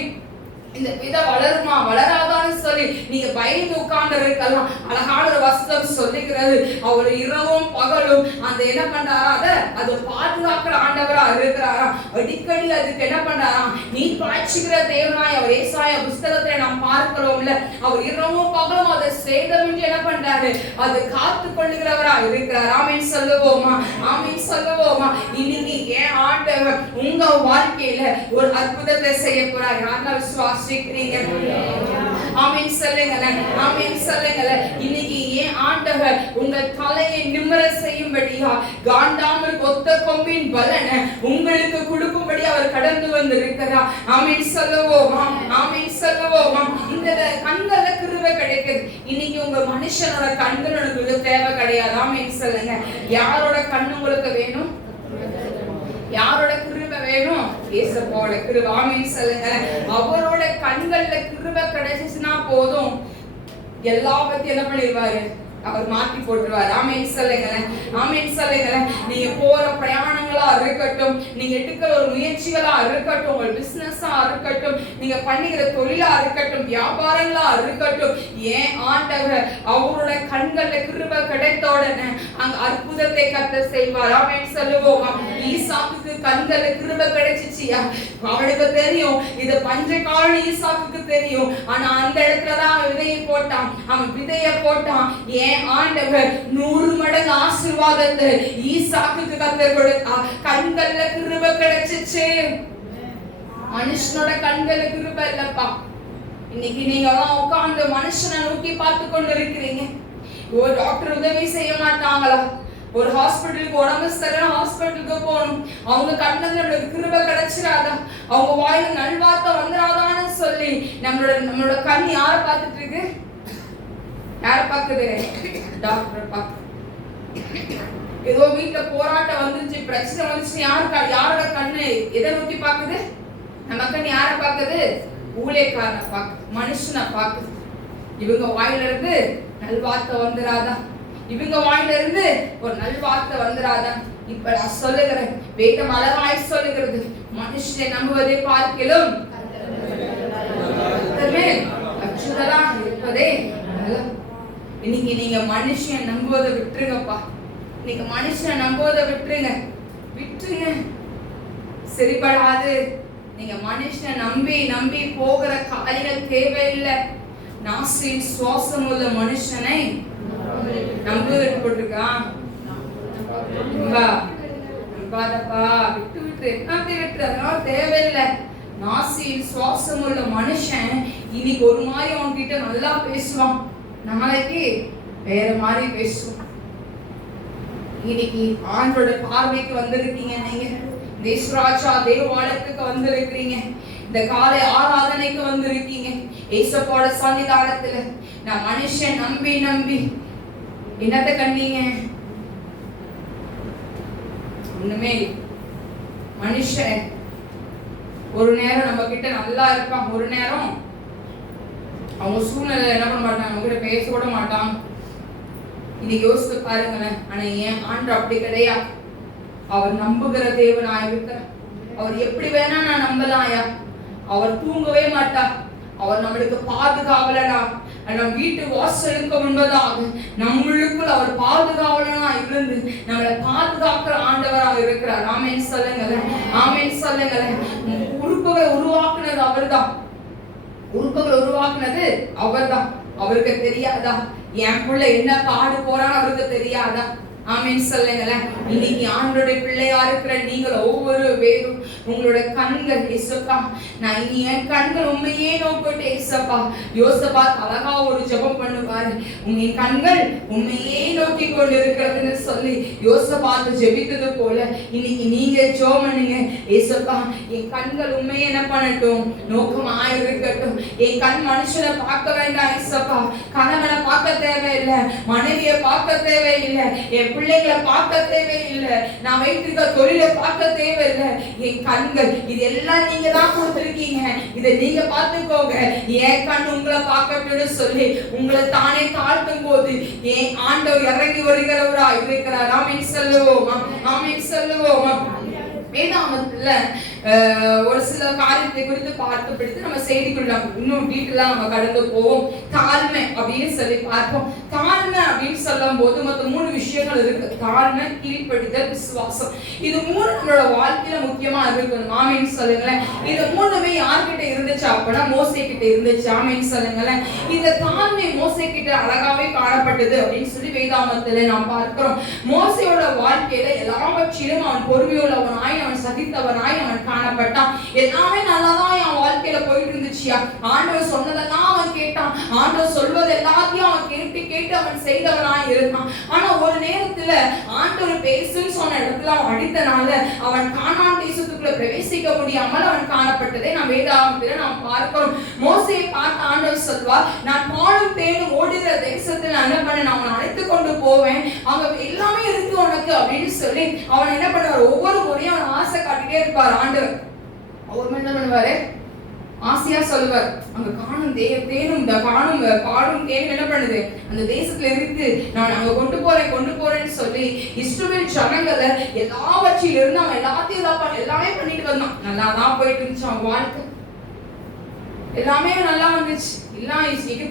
இந்த விதை வளருமா வளராதான்னு சொல்லி நீங்க பயந்து உட்கார்ந்து இருக்கலாம். அழகான ஒரு வசனம் சொல்லுகிறது, அவர் இரவும் பகலும் அந்த என்ன பண்றாரா, அது பாதுகாக்கிற ஆண்டவரா இருக்கிறாரா. அடிக்கடி அதுக்கு என்ன பண்றாரா, நீ பாய்ச்சுகிற தேவனாய் அவர் ஏசாயா புஸ்தகத்தை நாம் பார்க்கிறோம்ல, அவர் இரவும் பகலும் அதை சேதமின்றி என்ன பண்றாரு, அது காத்து கொள்ளுகிறவரா இருக்கிறார். ஆமென் சொல்லுவோமா, ஆமென் சொல்லுவோமா. இன்னைக்கு ஏன் ஆண்டவர் உங்க வாழ்க்கையில ஒரு அற்புதத்தை செய்ய போறார். யாரெல்லாம் விசுவாசிக்கிறீங்க? ஆமென் சொல்லுங்களேன், ஆமென் சொல்லுங்களேன். இன்னைக்கு ஏன் ஆண்டவர் உங்கள் தலையை நிமிர செய்யும்படியா காண்டாமல் ஒத்த கொம்பின் பலனை உங்களுக்கு கொடுக்கும்படி அவர் கடந்து வந்திருக்கிறார். ஆமென் சொல்லுவோமா, ஆமென் சொல்லுவோமா. இந்த கண்கள கிருபை கிடைக்குது. இன்னைக்கு உங்க மனுஷனோட கண்கள் உங்களுக்கு தேவை கிடையாது. ஆமென் சொல்லுங்க. யாரோட கண்ணு உங்களுக்கு வேணும்? யாரோட கிருபை வேணும்? இயேசுவோட கிருபை. ஆமென் சொல்லுங்க. அவரோட கண்கள்ல கிருபை கிடைச்சுச்சுனா போதும், எல்லாவற்றையும் என்ன பண்ணிடுவாரு, அவர் மாற்றி போட்டுருவார். ஆமென் சொல்லுங்க, ஆமென் சொல்லுங்க. நீங்க போற பிரயாணங்களா இருக்கட்டும், நீங்க எடுக்கிற ஒரு முயற்சிகளா இருக்கட்டும், உங்க பிசினஸா இருக்கட்டும், நீங்க பண்ணுகிற தொழிலா இருக்கட்டும், வியாபாரங்களா இருக்கட்டும், ஏன் ஆண்டவர் அவரோட கண்கள்ல கிருபை கிடைத்த உடனே அங்க அற்புதத்தை கர்த்தர் செய்வார். ஆமென் சொல்லுவோமா. ஈசாக்குக்கு கண்கள்ல கிருபை கிடைச்சிச்சியா, அவனுக்கு தெரியும் இது பஞ்சகால ஈசாக்குக்கு தெரியும். ஆனா அந்த இடத்துலதான் விதையை போட்டான். அவன் விதையை போட்டான். ஏன் ஆண்டவர் 100 மடங்கு ஆசீர்வாதத்தை ஈசாக்குக்கு கர்த்தர் கொடுத்தா. கண்கள்ல கிருபை கிடைச்சிச்சு. மனுஷனோட கண்கள்ல கிருபை இல்லப்பா. இன்னைக்கு நீங்க உட்கார்ந்து மனுஷனை நோக்கி பார்த்து கொண்டு இருக்கிறீங்க. ஒரு டாக்டர் உதவி செய்ய மாட்டாங்களா? ஒரு ஹாஸ்பிட்டலுக்கு உடம்பு சரியான ஹாஸ்பிட்டலுக்கு போகணும், அவங்க கண்ணத்துல நம்மளுக்கு கிருபை கிடைச்சிடாதா, அவங்க வாயில நல்வார்த்தை வந்துடாதான்னு சொல்லி நம்மளோட கண் யாரை பார்த்துட்டு இருக்கு? யார பாக்குது? டாக்டர் பாக்குது. ஏதோ வீட்டுல போராட்டம் வந்துச்சு, பிரச்சனை வந்துச்சு, யாரோட கண்ணு எதை நோக்கி பாக்குது? நம்ம கண் யார பாக்குது? ஊழியக்காரனை பாக்குது, மனுஷனை பாக்குது. இவங்க வாயில இருந்து நல்வார்த்தை வந்துடாதா, இவங்க வாயில இருந்து ஒரு நல்வார்த்தை வந்துடாதா. இப்ப நான் சொல்லுகிறேன், வேதம் அழகாய் சொல்லுகிறது, மனுஷனை நம்புவதை பார்க்கிலும் அச்சுதலா இருப்பதே. இன்னைக்கு நீங்க மனுஷன் நம்புவதை விட்டுருங்கப்பா. இன்னைக்கு மனுஷன் நம்புவதை விட்டுருங்க. சரிபடாது. நீங்க மனுஷனை நம்பி போகிற காரியங்கள் தேவையில்லை. நாசின் சுவாசம் உள்ள மனுஷனை நம்புவதற்கு போட்டிருக்கான். நம்பாதப்பா, விட்டு அதனால தேவையில்லை. நாசின் சுவாசம் உள்ள மனுஷன் இன்னைக்கு ஒரு மாதிரி அவன்கிட்ட நல்லா பேசுவான், நாளைக்கு வேற மாதிரி பேசுவோம். இன்னைக்கு ஆண்டோட பார்வைக்கு வந்திருக்கீங்க. நீங்க தேசராஜா தேவாலயத்துக்கு வந்திருக்கீங்க. இந்த காலை ஆராதனைக்கு வந்திருக்கீங்க. ஏசப்போட சன்னிதானத்துல நான் மனுஷன் நம்பி என்னத்தை கண்டீங்க? ஒண்ணுமே. மனுஷன் ஒரு நேரம் நம்ம கிட்ட நல்லா இருப்பான், ஒரு நேரம் அவங்க சூழ்நிலை என்ன பண்ண மாட்டாங்க, அவங்க கிட்ட பேச கூட மாட்டாங்க. இன்னைக்கு யோசித்து பாருங்களேன். ஆனா ஏன் ஆண்டவர் அப்படி கிடையாது. அவர் நம்புகிற தேவனாய் இருக்கிறார். அவர் எப்படி வேணா நான் நம்பலாயா. அவர் தூங்கவே மாட்டார். அவர் நம்மளுக்கு பாதுகாவலனா, நம் வீட்டு வாசலுக்கு முன்பதாக நம்மளுக்குள் அவர் பாதுகாவலனா இருந்து நம்மளை பாதுகாக்கிற ஆண்டவராக இருக்கிறார். ஆமென் சொல்லுங்களேன், ஆமென் சொல்லுங்களேன். உறுப்புகளை உருவாக்குனது அவர்தான். உறுப்புகளை உருவாக்குனது அவர்தான். அவருக்கு தெரியாதா என் புள்ள என்ன பாடு போறான்னு அவருக்கு தெரியாதா? ஆமென் சொல்லுங்களேன். இன்னைக்கு ஆண்டவருடைய பிள்ளையா இருக்கிற நீங்கள் ஒவ்வொரு பேரும் உங்களோட கண்கள் இயேசுப்பா, நான் இனி என் கண்கள் உண்மையே நோக்கிட்டு இயேசுப்பா. யோசப்பா அழகா ஒரு ஜெபம் பண்ணுவாரு, உங்க கண்கள் உண்மையே நோக்கி கொண்டு இருக்கிறதுன்னு சொல்லி யோசப்பாத்து ஜெபித்தது போல இன்னைக்கு நீங்க ஜெபம் பண்ணுங்க. இயேசுப்பா என் கண்கள் உண்மையே என்ன பண்ணட்டும், நோக்கமா இருக்கட்டும். என் கண் மனுஷனை பார்க்க வேண்டாம் இயேசுப்பா, கணவனை பார்க்க தேவையில்லை, மனைவியை பார்க்க தேவையில்லை, என் பிள்ளைகளை பார்க்க தேவையில்லை, நான் வைத்திருக்க தொழிலை பார்க்க தேவையில்லை. என் கண்கள் இது எல்லாம் நீங்க தான் கொடுத்திருக்கீங்க, இதை நீங்க பார்த்துக்கோங்க. என் கண் உங்களை பார்க்கட்டும்னு சொல்லி உங்களை தானே தாழ்த்தும் போது என் ஆண்டவர் இறங்கி வருகிறவரா இருக்கிறார். ஆமென் சொல்லுவோமா, ஆமென் சொல்லுவோமா. வேதாகமத்துல ஒரு சில காரியத்தை குறித்து பார்த்து பிடித்து நம்ம செய்திக்குள்ள இன்னும் டீட்டெயிலா நம்ம கடந்து போவோம். தாழ்மை அப்படின்னு சொல்லி பார்ப்போம். தாழ்மை அப்படின்னு சொல்லும் போது மொத்தம் 3 விஷயங்கள் இருக்கு. தாழ்மை, கீழ்ப்படிதல், விசுவாசம். இது 3 நம்மளோட வாழ்க்கையில முக்கியமா இருக்கணும். ஆமென் சொல்லுங்களேன். இது 3மே யார்கிட்ட இருந்துச்சு அப்படின்னா மோசே கிட்ட இருந்துச்சு. ஆமென் சொல்லுங்களேன். இந்த தாழ்மை மோசே கிட்ட அழகாவே காணப்பட்டது அப்படின்னு சொல்லி வேதாகமத்துல நாம் பார்க்கிறோம். மோசேயோட வாழ்க்கையில எல்லாவற்றிலும் அவன் பொறுமையுள்ளவனாய், அவன் சகித்தவனாய் அவன் காணப்பட்டான். எல்லாமே நல்லாதான் அவன் வாழ்க்கையில போயிட்டு இருந்துச்சியா. ஆண்டவர் சொன்னதெல்லாம் அவன் கேட்டான். ஆண்டவர் சொல்வது எல்லாத்தையும் அவன் கேட்டு கேட்டு அவன் செய்தவனாய் இருந்தான். ஆனா ஒரு நேரத்துல ஆண்டவர் பேசுன்னு சொன்ன இடத்துல அவன் அடித்தனால அவன் கானான் தேசத்துக்குள்ள பிரவேசிக்க முடியாமல் அவன் காணப்பட்டதை நாம் வேதாகமத்துல நாம் பார்க்கிறோம். மோசேயை பார்த்து ஆண்டவர் சொல்வார், நான் பாலும் தேனும் ஓடுகிற தேசத்துல நான் என்ன பண்ண, நான் அவனை அழைத்துக் கொண்டு போவேன், அங்க எல்லாமே இருக்கு உனக்கு அப்படின்னு சொல்லி அவன் என்ன பண்ணுவார், ஒவ்வொரு முறையும் அவன் ஆசை காட்டிட்டே இருப்பார். ஆண்டவர் அவர் என்ன பண்ணுவாரு, ஆசையா சொல்லுவார், அங்க காணும் தேனும் காணும் பாடும் தேனும் என்ன பண்ணுது அந்த தேசத்துல இருக்கு, நான் அங்க கொண்டு போறேன்னு சொல்லி இஸ்ரவேல் ஜனங்களை எல்லாவற்றில இருந்து அவன் எல்லாத்தையும் எல்லாமே பண்ணிட்டு வந்தான். நல்லாதான் போயிட்டு இருந்துச்சு அவன் வாழ்க்கை, எல்லாமே நல்லா வந்துச்சு.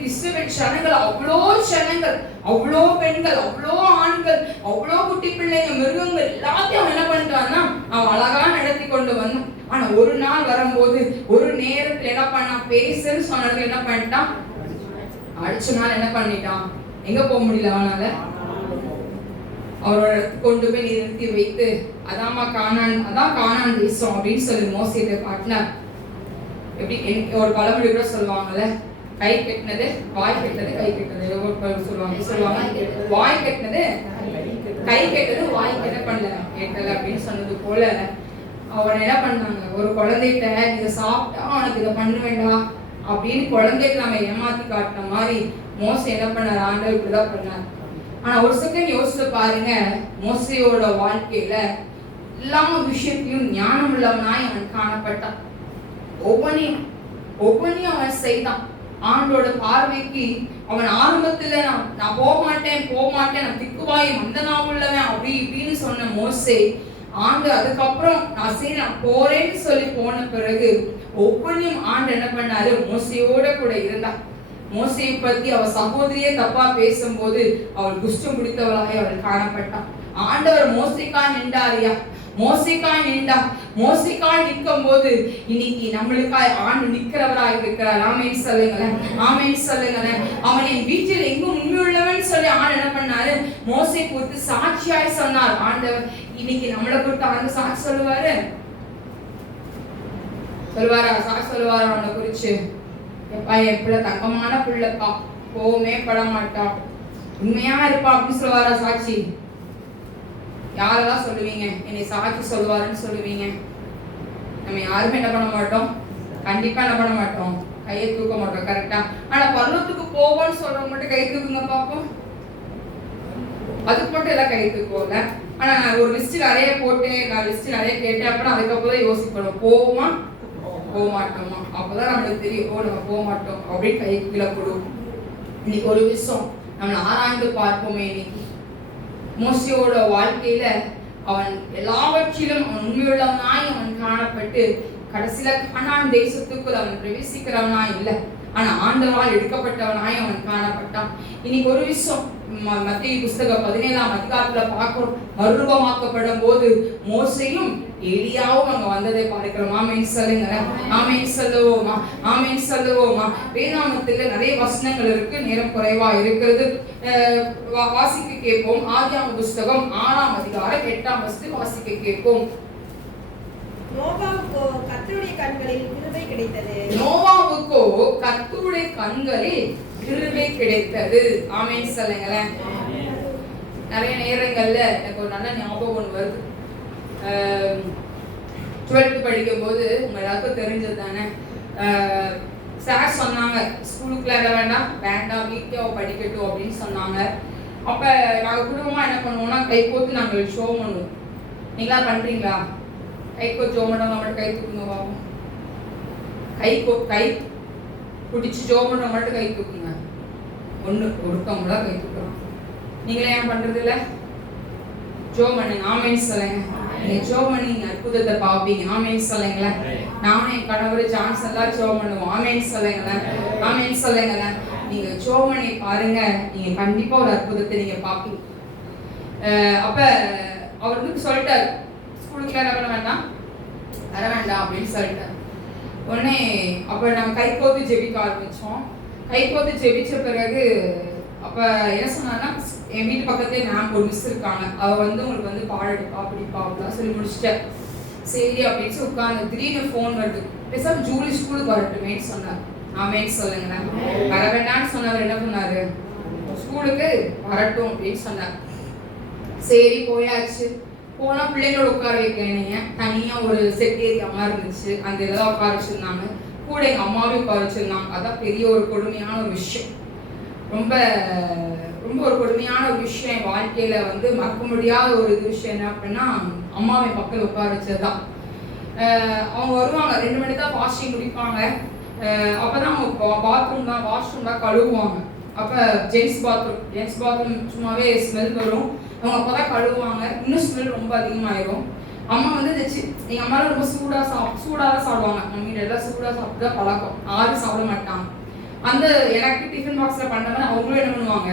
இஸ்ரவேல் ஜனங்கள் அவ்வளோ ஜனங்கள், அவ்வளோ பெண்கள், அவ்வளோ ஆண்கள், அவ்வளோ குட்டி பிள்ளைங்க, மிருகங்கள் எல்லாத்தையும் அவன் என்ன பண்ணிட்டான்னா அவன் அழகா நடத்தி கொண்டு வந்தான். ஆனா ஒரு நாள் வரும்போது ஒரு நேரத்துல என்ன பண்ணான், பேசுன்னு சொன்னது என்ன பண்ணிட்டான், அடிச்ச நாள் என்ன பண்ணிட்டான், எங்க போக முடியல அவனால, அவரோட கொண்டு போய் நிறுத்தி வைத்து அதான் கானான் தேசம் அப்படின்னு சொல்லி மோசேயை காட்டினார். எப்படி ஒரு பழமொழி கூட சொல்லுவாங்கல்ல, கை கெட்டினது வாய் கெட்டது, கை கெட்டது சொல்லுவாங்க வாய் கெட்டினது கை கெட்டது வாய் என்ன பண்ணல கேட்டல அப்படின்னு சொன்னது போல அவன் என்ன பண்ணாங்க, ஒரு குழந்தைகிட்ட இதை சாப்பிட்டா அவனுக்கு இதை பண்ண வேண்டாம் அப்படின்னு குழந்தைக்கு நம்ம ஏமாத்தி காட்டின மாதிரி மோசே என்ன பண்ணார், ஆண்டவர் இப்படிதான் பண்ணார். ஆனா ஒரு செகண்ட் யோசிச்சு பாருங்க, மோசையோட வாழ்க்கையில எல்லா விஷயத்தையும் ஞானம் உள்ளவனாய் அவன் காணப்பட்டான். ஒவ்வொன்றையும் அவன் செய்தான். ஆண்டோட பார்வைக்கு அவன் ஆரம்பத்துல நான் போக மாட்டேன் நான் திக்குவாய் மந்தனா உள்ளவன் அப்படி இப்படின்னு சொன்ன மோசே, ஆண்டு அதுக்கப்புறம் நான் போறேன்னு சொல்லி போன பிறகு ஒவ்வொன்றையும் ஆண்டு என்ன பண்ணாரு, மோசையோட கூட இருந்தான். மோசையை பத்தி அவ சகோதரியே தப்பா பேசும்போது அவள் குஷ்டம் பிடித்தவளாய் அவள் காணப்பட்டான். ஆண்டவர் மோசைக்காய் நின்றாரியா, மோசைக்காய் நிற்கும் போது இன்னைக்கு நம்மளுக்காய் ஆண்டு நிற்கிறவராய் இருக்கிறார். ஆமென் சொல்லுங்களேன். அவன் என் வீட்டில் எங்கும் உண்மையுள்ளவன் சொல்லி ஆண்டு என்ன பண்ணாரு, மோசை குறித்து சாட்சியாய் சொன்னார். ஆண்டவர் இன்னைக்கு நம்மளை குறித்து ஆண்டு சாட்சி சொல்லுவாரா? சாட்சி சொல்லுவாரா அவனை குறிச்சு, எப்பா என் பிள்ளை தங்கமான பிள்ளைப்பா, கோவமே பட மாட்டா, உண்மையா இருப்பா அப்படின்னு சொல்லுவாரா சாட்சி? யாரெல்லாம் சொல்லுவீங்க என்னை சாட்சி சொல்லுவாருன்னு சொல்லுவீங்க? நம்ம யாருமே என்ன பண்ண மாட்டோம், கண்டிப்பா என்ன பண்ண மாட்டோம், கையை தூக்க மாட்டோம். கரெக்டா? ஆனா பர்வத்துக்கு போவோன்னு சொல்றவங்க மட்டும் கை தூக்குங்க பாப்போம். அதுக்கு மட்டும் எல்லாம் கை தூக்குவோம்ல. ஆனா நான் ஒரு லிஸ்ட் நிறைய போட்டு நான் லிஸ்ட் நிறைய கேட்டேன் அப்படின்னா அதுக்கப்புறம் தான் யோசிக்கணும், போவோமா போக மாட்டோமா. அப்பதான் நம்மளுக்கு தெரியும், ஓ நம்ம போக மாட்டோம் அப்படின்னு கை கீழே போடுவோம். இன்னைக்கு ஒரு விஷயம் நம்ம ஆராய்ந்து பார்ப்போமே. இன்னைக்கு மோசையோட வாழ்க்கையில அவன் எல்லாவற்றிலும் அவன் உண்மையுள்ளவனாய் அவன் காணப்பட்டு கடைசியில கானான் தேசத்துக்குள் அவன் பிரவேசிக்கிறவனாய் இல்லை, ஆனா ஆண்டவரால் எடுக்கப்பட்டவனாய் அவன் காணப்பட்டான். இன்னைக்கு ஒரு விஷயம் மத்தேயு புஸ்தகம் 17ஆம் அதிகாரத்துல பார்க்கிறோம். மறுரூபமாக்கப்படும் போது மோசையும் எலியாவும் அங்க வந்ததை பார்க்கிறோம். ஆமென் சொல்லுவோமா. வேதாகமத்துல நிறைய வசனங்கள் இருக்கு, நேரம் குறைவா இருக்கிறது, வாசிக்க கேட்போம். ஆதியாகம புஸ்தகம் 6ஆம் அதிகாரம் 8ஆம் வசனம் வாசிக்க கேட்போம். நோவாவுக்கோ கர்த்தருடைய கண்களில் கிருபை கிடைத்தது. ஆமென் சொல்லுங்களேன். நிறைய நேரங்கள்ல எனக்கு ஒரு நல்ல ஞாபகம் ஒன்று வருது. 12th படிக்கும் போது உங்க எல்லாருக்கும் தெரிஞ்சது தானே, சார் சொன்னாங்க ஸ்கூலுக்குள்ள வேண்டாம் வீட்டில் படிக்கட்டும் அப்படின்னு சொன்னாங்க. அப்ப நாங்க குடும்பமா என்ன பண்ணுவோம்னா கை கோத்து நாங்கள் ஷோ பண்ணுவோம். நீங்களா பண்றீங்களா? கை கோத்து ஜோ பண்ணவங்க மட்டும் கை தூக்குங்க பாப்போம். கை பிடிச்சி ஜோ பண்ண மட்டும் கை தூக்குங்க. ஒருத்தவங்க தான் கை தூக்குறோம். நீங்களே ஏன் பண்றது இல்ல? ஜோ பண்ணுங்க. ஆமென் சொல்லுங்க. நீங்க ஜெபம் பண்ணி நீங்க அற்புதத்தை பாப்பீங்க. ஆமென் சொல்லுங்களேன். நானும் என் கணவர் ஜான்சன் எல்லாம் ஜெபம் பண்ணுவோம். ஆமென் சொல்லுங்களேன். ஆமென் சொல்லுங்களேன். நீங்க ஜெபம் பண்ணி பாருங்க, நீங்க கண்டிப்பா ஒரு அற்புதத்தை நீங்க பாப்பீங்க. அப்ப அவர் வந்து சொல்லிட்டாரு, ஸ்கூலுக்கு என்ன பண்ண வேண்டாம், வர வேண்டாம் அப்படின்னு சொல்லிட்டாரு. உடனே அப்ப நாங்க கை கோத்து ஜெபிக்க ஆரம்பிச்சோம். கை கோத்து ஜெபிச்ச பிறகு அப்ப என்ன சொன்னாங்கன்னா, என் வீட்டு பக்கத்துல மேம் ஒரு மிஸ் இருக்காங்க, அவ வந்து உங்களுக்கு வந்து பாடுப்பா அப்படிப்பா அப்படிலாம் சொல்லி முடிச்சிட்டேன். சரி அப்படின்னு உட்காந்து திடீர்னு ஃபோன் வருது, பேசாம ஜூலி ஸ்கூலுக்கு வரட்டுமேன்னு சொன்னார். ஆமேன்னு சொல்லுங்களேன். வர வேண்டாம்னு சொன்னவர் என்ன பண்ணாரு, ஸ்கூலுக்கு வரட்டும் அப்படின்னு சொன்னார். சரி போயாச்சு. போனா பிள்ளைங்களோட உட்கார வைக்க தனியா ஒரு செட் ஏரியா மாதிரி இருந்துச்சு, அந்த இதெல்லாம் உட்கார வச்சிருந்தாங்க. கூட எங்க அம்மாவே உட்கார வச்சிருந்தாங்க. அதான் பெரிய ஒரு கொடுமையான ஒரு விஷயம், ரொம்ப ரொம்ப ஒரு கொடுமையான ஒரு விஷயம். என் வாழ்க்கையில வந்து மறக்க முடியாத ஒரு இது விஷயம் என்ன அப்படின்னா, அம்மாவை பக்கத்தில் உட்கார வச்சதுதான். அவங்க வருவாங்க, 2 மணி தான் வாஷிங் முடிப்பாங்க. அப்பதான் அவங்க பாத்ரூம் தான் வாஷ்ரூம் தான் கழுவுவாங்க. அப்ப ஜென்ஸ் பாத்ரூம் சும்மாவே ஸ்மெல் வரும். அவங்க அப்பதான் கழுவுவாங்க, இன்னும் ஸ்மெல் ரொம்ப அதிகமாயிரும். அம்மா வந்து எங்க அம்மாலாம் ரொம்ப சூடா தான் சாப்பிடுவாங்க. மம்மியில எல்லாம் சூடா சாப்பிட்டு தான் பழக்கம், ஆறு சாப்பிட மாட்டாங்க. அந்த எனக்கு டிஃபன் பாக்ஸ்ல பண்ணவங்க அவங்களும் என்ன பண்ணுவாங்க,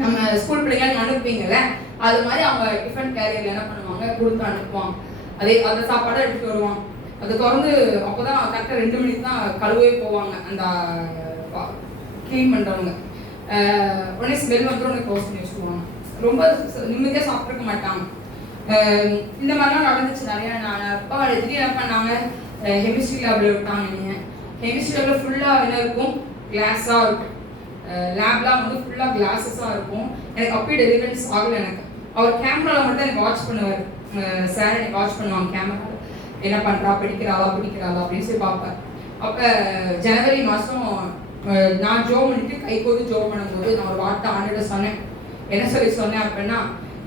நம்ம ஸ்கூல் பிள்ளைங்க அனுப்புவீங்கல்ல, அது மாதிரி அவங்க டிஃபன் கேரியர்ல என்ன பண்ணுவாங்க, கொடுத்து அனுப்புவாங்க. அதே அந்த சாப்பாடை எடுத்துட்டு வருவாங்க. அதை திறந்து அப்போதான் கரெக்டாக 2 மணிக்கு தான் கழுவே போவாங்க அந்த கிளீன் பண்றவங்க. உடனே ஸ்மெல் வந்து உடனே க்ளோஸ் பண்ணி வச்சுக்குவாங்க. ரொம்ப நிம்மதியாக சாப்பிட்ருக்க மாட்டாங்க. இந்த மாதிரிலாம் நடந்துச்சு நிறையா. அப்பா திடீர்னு என்ன பண்ணாங்க, கெமிஸ்ட்ரி லேப்ல விட்டாங்க. நீங்கள் கெமிஸ்ட்ரி லேப்ல ஃபுல்லாக என்ன இருக்கும், கிளாஸாக இருக்கும். லேப்லாம் வந்து ஃபுல்லாக கிளாஸஸாக இருக்கும். எனக்கு அப்பயே டெலிவரன்ஸ் ஆகலை. எனக்கு அவர் கேமராவில் மட்டும் எனக்கு வாட்ச் பண்ணுவார். சார் எனக்கு வாட்ச் பண்ணுவாங்க கேமரா, என்ன பண்ணுறா, பிடிக்கிறாளா அப்படின்னு சொல்லி பார்ப்பேன். அப்போ ஜனவரி மாதம் நான் ஜோம் பண்ணிட்டு கை கோத்து ஜோம் பண்ணும்போது நான் ஒரு வார்த்தை ஆண்டுகிட்ட சொன்னேன். என்ன சொல்லி சொன்னேன் அப்படின்னா,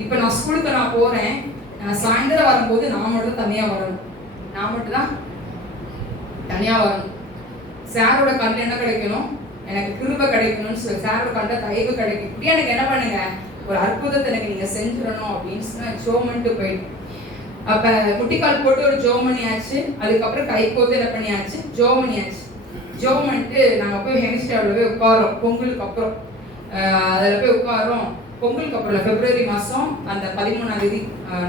இப்போ நான் ஸ்கூலுக்கு நான் போகிறேன், நான் சாயந்தரம் வரும்போது நான் மட்டும் தனியாக வரணும், நான் மட்டும் தான் தனியாக வரணும். சாரோட கண்ணில் என்ன கிடைக்கணும், எனக்கு கிருபை கிடைக்கணும்னு சொல்லி, சாரோட கண்ணில் தயவு கிடைக்கும். இப்படியே எனக்கு என்ன பண்ணுங்க, ஒரு அற்புதத்தை எனக்கு நீங்கள் செஞ்சிடணும் அப்படின்னு சொல்லி ஜோம் பண்ணிட்டு போயிட்டு, அப்போ குட்டிக்கால் போட்டு ஒரு ஜோம் பண்ணியாச்சு. அதுக்கப்புறம் கை கோத்து என்ன பண்ணியாச்சு, ஜோம் பண்ணியாச்சு. ஜோம் பண்ணிட்டு நாங்கள் போய் ஹெமிஸ்டரில் போய் உட்காரோம். பொங்கலுக்கு அப்புறம் அதில் போய் உட்காரோம். பொங்கலுக்கு அப்புறம் பிப்ரவரி மாதம் அந்த 13ஆம் தேதி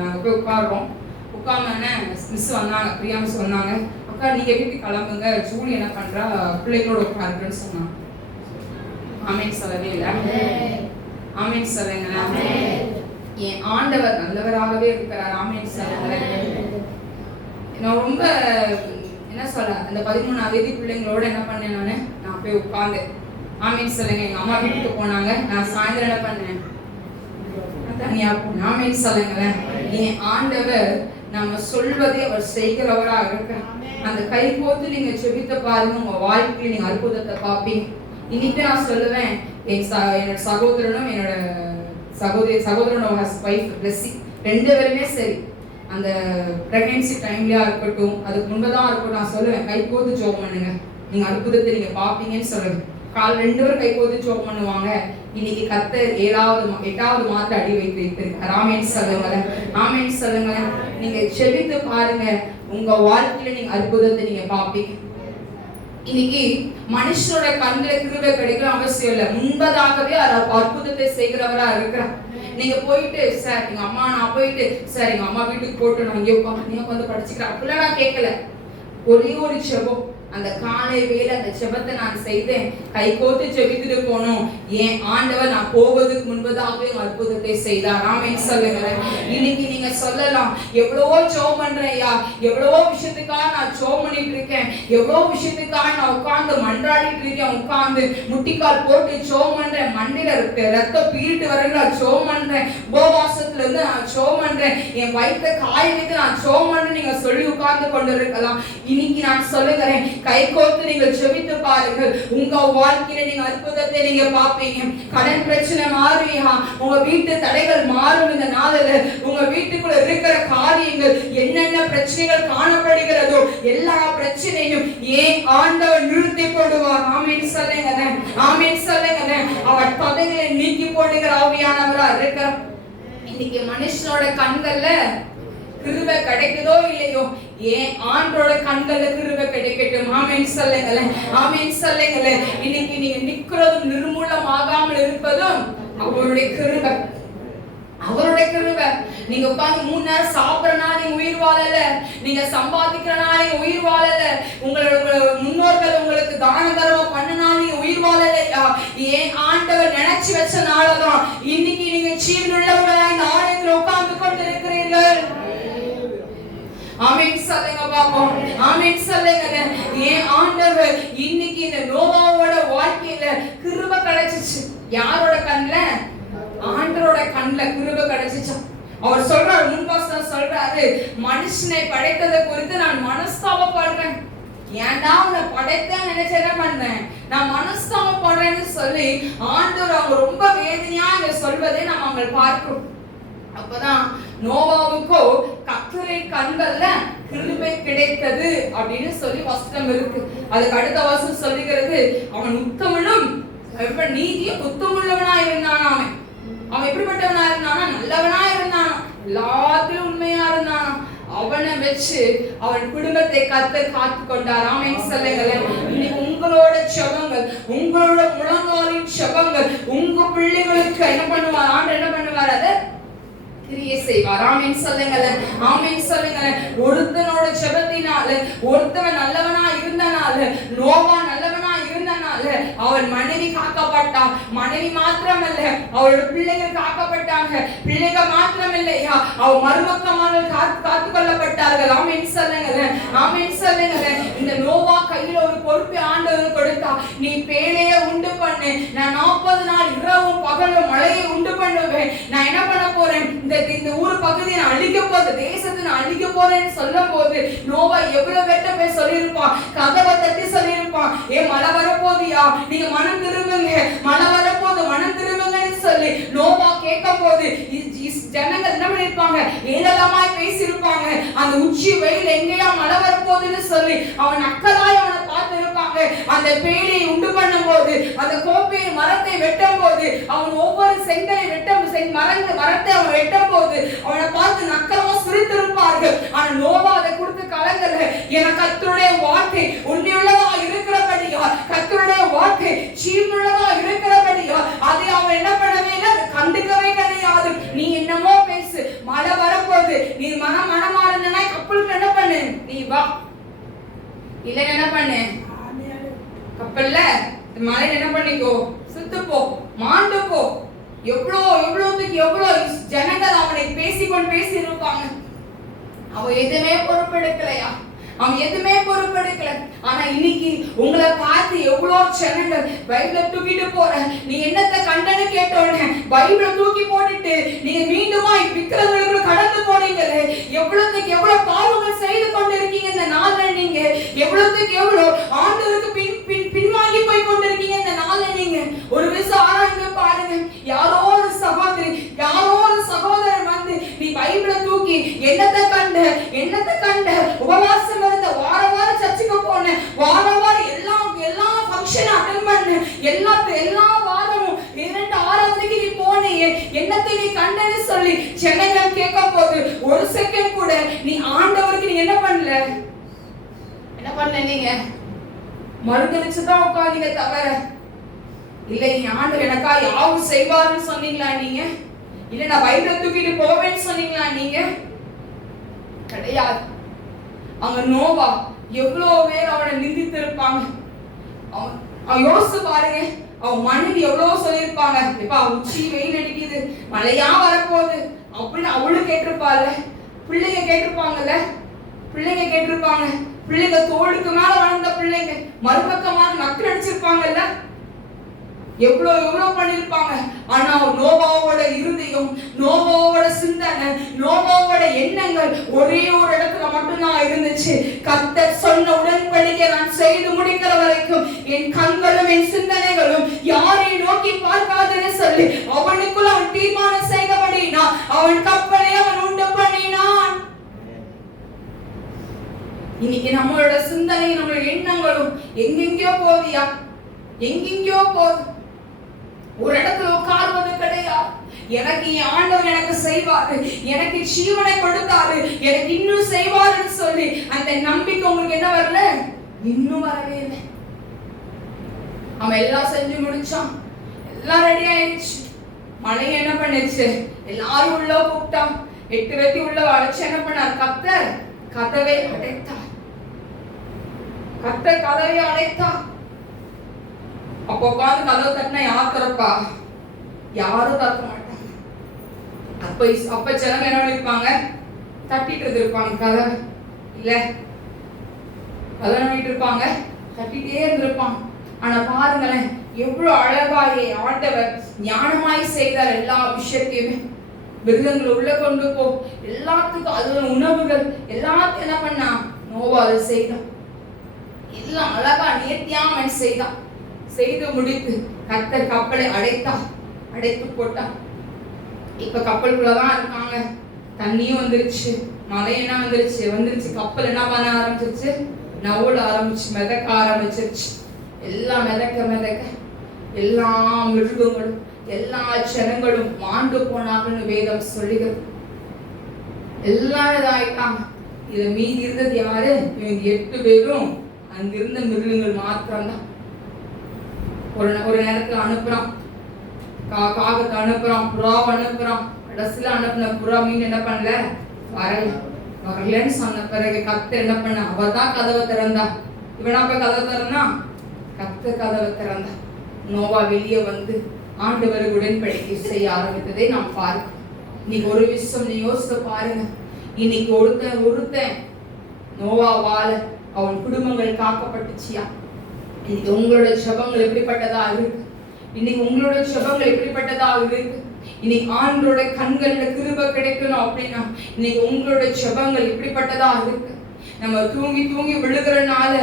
நாங்கள் போய் உட்காரோம். உட்கார்ந்தோன்னே மிஸ் வந்தாங்க, பிரியா மிஸ் வந்தாங்க. அக்கா நீங்கள் வீட்டுக்கு கிளம்புங்க, ஜூலி என்ன பண்ணுறா பிள்ளைங்களோட உட்காருக்குன்னு சொன்னாங்க. ஆமேன் சொல்லவே இல்லை. ஆமேன் சொல்லுங்களா. என் ஆண்டவர் நல்லவராகவே இருக்கிறார். ஆமேன் சொல்லுங்களேன். நான் ரொம்ப என்ன சொல்ல, அந்த 13ஆம் தேதி பிள்ளைங்களோட என்ன பண்ணேன், நான் போய் உட்கார்ந்தேன். ஆமேன் சொல்லுங்க. எங்க அம்மா வீட்டுக்கு போனாங்க, நான் சாயந்தரம் என்ன பண்ணேன், தனியா போனேன். ஆமேன் சொல்லுங்களேன். என் ஆண்டவர் நம்ம சொல்வதை அவர் செய்கிறவரா இருக்கிறார். அந்த கை கோத்து நீங்க செபித்த பாருங்க, உங்க வாழ்க்கையில நீங்க அற்புதத்தை பார்ப்பீங்க. இன்னைக்கு நான் சொல்லுவேன், என்னோட சகோதரனும் என்னோட சகோதரனோட வைஃப் பிளெஸிங் 2 பேருமே சரி, அந்த பிரெக்னன்சி டைம்லயா இருக்கட்டும், அதுக்கு முன்பதான் இருக்கட்டும், நான் சொல்லுவேன் கை கோத்து ஜோம் பண்ணுங்க, நீங்க அற்புதத்தை நீங்க பாப்பீங்கன்னு சொல்லுவேன். 2 பேரும் கை கோத்து ஜோம் பண்ணுவாங்க. இன்னைக்கு கர்த்தர் 8வது மாதத்துல அடி வைத்து வைத்திருக்கார். ஆமேன் சொல்லுங்களேன். ஆமேன் சொல்லுங்களேன். நீங்க செபித்து பாருங்க, உங்க வாழ்க்கையில நீங்க அற்புதத்தை நீங்க பாப்பீங்க. இன்னைக்கு மனுஷனோட கண்ணுல கிருபை கிடைக்கிற அவசியம் இல்லை, முன்பதாகவே அற்புதத்தை செய்கிறவரா இருக்கிறார். நீங்க போயிட்டு சார் எங்க அம்மா, நான் போயிட்டு சார் எங்க அம்மா வீட்டுக்கு போட்டு நான் இங்கே உட்காந்து படிச்சுக்கிறேன் அப்படிலாம் நான் கேட்கல. ஒரே ஒரு செபம், அந்த காலை வேளை அந்த செபத்தை நான் செய்தேன். கை கோத்து செபித்துட்டு போனோம். என் ஆண்டவர் நான் போவதுக்கு முன்பதாகவே அற்புதத்தை செய்தார். ஆமென் சொல்லுங்க. இன்னைக்கு நீங்க சொல்லலாம், எவ்வளவோ ஜெபம் பண்றேன்யா, எவ்வளவோ விஷயத்துக்காக நான் ஜெபம் பண்ணிட்டு இருக்கேன், எவ்வளவோ விஷயத்துக்காக நான் உட்கார்ந்து மன்றாடிட்டு இருக்கேன், உட்கார்ந்து முட்டிக்கால் போட்டு ஜெபம் பண்றேன், மண்ணில ரத்தம் பீரிட்டு வரல நான் ஜெபம் பண்றேன், உபவாசத்துல இருந்து நான் ஜெபம் பண்றேன், என் வயிற்றை காய வைத்து நான் ஜெபம் பண்றேன், நீங்க சொல்லி உட்கார்ந்து கொண்டு இருக்கலாம். இன்னைக்கு நான் சொல்லுகிறேன், கை கோர்த்து நீங்கள் செபித்து பாருங்கள், உங்க வாழ்க்கையில நீங்க அற்புதத்தை நீங்க பாப்பீங்க. கடன் பிரச்சனை மாறுவியா, உங்க வீட்டு தடைகள் மாறும். இந்த நாளில் உங்க வீட்டுக்குள்ள இருக்கிற காரியங்கள் என்னென்ன பிரச்சனைகள் காணப்படுகிறதோ எல்லா பிரச்சனையும் ஏன் ஆண்டவர் நிறுத்தி போடுவார். ஆமென் சொல்லுங்க. ஆமென் சொல்லுங்க. அவர் தடைகளை நீக்கி போடுகிற ஆவியானவரா இருக்கிறார். இன்னைக்கு மனுஷனோட கண்கள்ல கிருபை கிடைக்குதோ இல்லையோ, ஏன் ஆண்டோட கண்கள்ல கிருபை கிடைக்கட்டும். ஆமென் சொல்லுங்களேன், ஆமென் சொல்லுங்களேன். இன்னைக்கு நீங்க நிக்கிறதும் நிர்மூலமாகாமல் இருப்பதும் அவருடைய கிருபை, அவருடைய கிருபை. நீங்க உட்கார்ந்து 3 நேரம் சாப்பிடறனால நீங்க உயிர் வாழல, நீங்க சம்பாதிக்கிறனால நீங்க உயிர் வாழல, உங்களோட முன்னோர்கள் உங்களுக்கு தான தர்மம் பண்ணனால நீங்க உயிர் வாழலையா? ஏன் ஆண்டவர் நினைச்சு வச்சனாலதான் இன்னைக்கு நீங்க ஜீவனுள்ளவர்களாய் இந்த ஆலயத்தில் உட்கார்ந்து கொண்டிருக்கிறீர்கள். ஆமென் சொல்லுங்க பாப்போம், ஆமென் சொல்லுங்க. ஏன் ஆண்டவர் இன்னைக்கு இந்த நோவாவோட வாழ்க்கையில கிருபை கிடைச்சிச்சு. யாரோட கண்ணுல? ஆண்டவரோட கண்ணுல கிருபை கிடைச்சிச்சு. அவர் சொல்றாரு, முன்வாசம் சொல்றாரு, மனுஷனை படைத்ததை குறித்து நான் மனஸ்தாபப்படுறேன். ஏன்டா உன்னை படைத்தேன் நினைச்சு என்ன பண்ணேன், நான் மனஸ்தாபப்படுறேன்னு சொல்லி ஆண்டவர் அவங்க ரொம்ப வேதனையா இங்க சொல்வதை நம்ம அவங்க பார்க்கிறோம். அப்பதான் நோவாவுக்கோ கர்த்தரை கண்கள்ல கிருபை கிடைத்தது அப்படின்னு சொல்லி வசனம் இருக்கு. அதுக்கு அடுத்த வசனம் சொல்லுகிறது, அவன் உத்தமனும் நீதியும் உத்தமுள்ளவனா இருந்தானா. அவன் எப்படிப்பட்டவனா இருந்தானா? நல்லவனா இருந்தானா, எல்லாத்திலும் உண்மையா இருந்தானா. அவனை வச்சு அவன் குடும்பத்தை கர்த்தர் காத்து கொண்டார். ஆமென் சொல்லுங்களேன். இன்னைக்கு உங்களோட செபங்கள், உங்களோட முழங்காலின் செபங்கள், உங்க பிள்ளைகளுக்கு என்ன பண்ணுவார்? ஆண்டவர் என்ன பண்ணுவார்? அதை கிரியை செய்வார். ஆமென் சொல்லுங்களேன், ஆமென் சொல்லுங்களேன். ஒருத்தனோட செபத்தினால, ஒருத்தவன் நல்லவனா இருந்தனால, நோவா நல்லவனா இருந்தனால அவன் மனைவி காக்கப்பட்டா. மனைவி மாத்திரமல்ல, அவளோட பிள்ளைகள் காக்கப்பட்டாங்க. பிள்ளைகள் மாத்திரமில்லையா, அவ மருமக்கமார்கள் காத்து கொள்ளப்பட்டார்கள். ஆமென் சொல்லுங்களேன், ஆமென் சொல்லுங்களேன். இந்த நோவா கையில ஒரு பொறுப்பை ஆண்டவர் கொடுத்தா, நீ பேழையை உண்டு பண்ணு, நான் 40 நாள் இரவும் பகலும் மழையை உண்டு பண்ணுவேன். நான் என்ன பண்ண போறேன், இந்த ஊர் பகுதியை நான் அழிக்க போறேன், தேசத்தை நான் அழிக்க போறேன்னு சொல்லும் போது நோவா எவ்வளவு வெட்ட போய் சொல்லியிருப்பான், கதவை தட்டி சொல்லியிருப்பான், ஏன் மழை வரப்போதியா, நீங்க மனம் திரும்புங்க, மழை வரப்போது மனம் திரும்புங்கன்னு சொல்லி நோவா கேட்கும் போது ஜனங்கள் என்ன பண்ணிருப்பாங்க, ஏதெல்லாமாய் பேசியிருப்பாங்க. அந்த உச்சி வெயில் எங்கேயா மழை வரப்போகுதுன்னு சொல்லி அவன் அக்கதாய் அவனை பார்த்து இருப்பாங்க. அந்த பேழையை உண்டு பண்ணும் போது, அந்த கோப்பையை மரத்தை வெட்டும் போது, அவன் ஒவ்வொரு செங்கலை மரத்தை அவன் வெட்டும் போது அவனை பார்த்து நக்கலமா சிரித்திருப்பார்கள். ஆனா நோவா அதை கொடுத்து கலங்கல. என கர்த்தருடைய வார்த்தை உண்மையுள்ளதா இருக்கிறபடியா, கர்த்தருடைய வார்த்தை ஜீவனுள்ளதா இருக்கிறபடியா, அதை அவன் என்ன பண்ணவே இல்லை, கண்டுக்கவே கிடையாது. நீ என்னமோ பேசு, மழை வரப்போகுது, நீ மனமாறனா கப்பலுக்கு என்ன பண்ணு, நீ வா, இல்ல என்ன பண்ணு, கப்பல்ல மழையில என்ன பண்ணிக்கோ, சுத்து போ, மாண்டு போ. எவ்வளவு ஜனங்கள் அவனை பேசி இருப்பாங்க. அவன் எதுவுமே பொறுப்பெடுக்கலையா, அவன் எதுவுமே பொறுப்பெடுக்கல. ஆனா இன்னைக்கு உங்களை பார்த்து எவ்வளவு ஜனங்கள் பைபிளை தூக்கிட்டு போற, நீ என்னத்தை கண்டனு கேட்டோன்னு பைபிளை தூக்கி போட்டுட்டு நீங்க மீண்டுமா விக்கிரங்களுக்கு கடந்து போனீங்களே, எவ்வளவுக்கு எவ்வளவு பாவங்கள் செய்து கொண்டு இருக்கீங்க இந்த நாள்ல. நீங்க எவ்வளவுக்கு எவ்வளவு ஆண்டவருக்கு பின்வாங்கி போய் கொண்டிருக்கீங்க இந்த நாள்ல. நீங்க ஒரு விஷயம் ஆராய்ந்து பாருங்க. யாரோ ஒரு சகோதரி, யாரோ ஒரு சகோதரன் வந்து நீ பைபிளை தூக்கி என்னத்தை கண்ட உபவாசம் இருந்த, வாரம் சர்ச்சுக்கு போன, வாரம் எல்லா ஃபங்க்ஷன் அட்டெண்ட் பண்ண, எல்லா வாரமும் 2 ஆராதனைக்கு நீ போனீங்க, என்னத்தை நீ கண்டன்னு சொல்லி ஜனங்கள் கேட்கும் போது ஒரு செகண்ட் கூட நீ ஆண்டவருக்கு நீ என்ன பண்ணல, நீங்க மறுதளிச்சுதான் உட்காந்தீங்க தவிர, இல்ல நீ ஆண்டவர் எனக்கா யாவும் செய்வாருன்னு சொன்னீங்களா நீங்க? இல்ல நான் பைபிளை தூக்கிட்டு போவேன்னு சொன்னீங்களா நீங்க? கிடையாது. அங்க நோவா எவ்வளவு பேர் அவனை நிந்தித்து இருப்பாங்க. அவன் யோசிச்சு பாருங்க, அவன் மனைவி எவ்வளவு சொல்லியிருப்பாங்க, இப்ப உச்சி வெயில் அடிக்குது, மழையா வரப்போகுது அப்படின்னு அவளும் கேட்டிருப்பாள். பிள்ளைங்க கேட்டிருப்பாங்கல்ல, பிள்ளைங்க தோளுக்கு மேல வளர்ந்த பிள்ளைங்க மறுபக்கமாக நக்கு அடிச்சிருப்பாங்கல்ல, எவ்வளவு பண்ணிருப்பாங்க. ஆனா நோவாவோட இருதயம், நோவாவோட சிந்தனை, நோவாவோட எண்ணங்கள் ஒரே ஒரு இடத்துல மட்டும்தான் இருந்துச்சு. கர்த்தர் சொன்ன உடன்படிக்கை நான் செய்து முடிக்கிற வரைக்கும் என் கண்களும் என் சிந்தனைகளும் யாரை நோக்கி பார்க்காதுன்னு சொல்லி அவனுக்குள்ள அவன் தீர்மானம் செய்தபடினா அவன் கப்பலை அவன் உண்டு பண்ணினான். இன்னைக்கு நம்மளோட சிந்தனை, நம்மளோட எண்ணங்களும் எங்கெங்கயோ போவியா, எங்கெங்கயோ போகுது. ஒரு இடத்துல உட்கார்வது கிடையாது, எனக்கு என் ஆண்டவர் எனக்கு செய்வாரு, எனக்கு ஜீவனை கொடுத்தாரு, எனக்கு இன்னும் செய்வாருன்னு சொல்லி அந்த நம்பிக்கை உங்களுக்கு என்ன வரல? இன்னும் வரவே இல்லை. அவன் எல்லாம் செஞ்சு முடிச்சான், எல்லாம் ரெடி ஆயிடுச்சு. மழை என்ன பண்ணுச்சு? எல்லாரும் உள்ள கூப்பிட்டான். 8 வெட்டி உள்ள அழைச்சு என்ன பண்ணார்? கர்த்தர் கதவை அடைத்தார். கர்த்தர் கதவை அடைத்தார். அப்போ உட்காந்து கதவை தட்டினா யார் திறப்பா? யாரும் திறக்க மாட்டாங்க. அப்ப ஜனங்க என்ன பண்ணிருப்பாங்க? தட்டிட்டு இருப்பாங்க. கதை இல்ல, கதை நம்பிட்டு இருப்பாங்க, தட்டிட்டே இருந்திருப்பாங்க. ஆனா பாருங்களேன், எவ்வளவு அழகாயே ஆண்டவர் ஞானமாய் செய்தார். எல்லா விஷயத்தையுமே மிருகங்களை உள்ள கொண்டு போ, எல்லாத்துக்கும் அது உணவுகள் எல்லாத்தையும் என்ன பண்ணா? நோவா அதை செய்தான். எல்லாம் அழகா நேர்த்தியா அவன் செய்தான். செய்து முடித்து கர்த்தர் கப்பலை அடைத்து போட்டான். இப்ப கப்பலுக்குள்ளதான் இருக்காங்க. தண்ணியும் வந்துருச்சு, மழை என்ன வந்துருச்சு. கப்பல் என்ன பண்ண ஆரம்பிச்சிருச்சு? நவுல ஆரம்பிச்சு, மிதக்க ஆரம்பிச்சிருச்சு. எல்லாம் மிதக்க எல்லா மிருகங்களும் எல்லா ஜனங்களும் மாண்டு போனாங்கன்னு வேதம் சொல்லுகிறது. எல்லாரும் இதாயிட்டாங்க. இத மீதி இருந்தது யாரு? இவங்க 8 பேரும் அங்கிருந்த மிருகங்கள் மாத்திரம்தான். ஒரு நேரத்துல அனுப்புறான், காகத்தை அனுப்புறான், புறாவை அனுப்புறான். கடைசியில அனுப்புன புறா மீன் என்ன பண்ணல? வரலன்னு சொன்ன பிறகு கர்த்தர் என்ன பண்ண? அவர்தான் கதவை திறந்தா. இவனா போய் கதவை திறந்தா? கர்த்தர் கதவை திறந்தா. நோவா வெளியே வந்து ஆண்டவர் உடன்படிக்கை செய்ய ஆரம்பித்ததை நாம் பார்க்கிறோம். இன்னைக்கு ஒரு விஷயம் நீ யோசித்து பாருங்க. இன்னைக்கு ஒருத்தன் நோவாவால அவன் குடும்பங்கள் காக்கப்பட்டுச்சியா? இன்னைக்கு உங்களோட ஜெபங்கள் எப்படிப்பட்டதா இருக்கு? இன்னைக்கு உங்களோட ஜெபங்கள் எப்படிப்பட்டதா இருக்கு? இன்னைக்கு ஆண்டோட கண்கள்ல கிருபை கிடைக்கணும் அப்படின்னா இன்னைக்கு உங்களோட ஜெபங்கள் எப்படிப்பட்டதா இருக்கு? நம்ம தூங்கி விழுகிறனால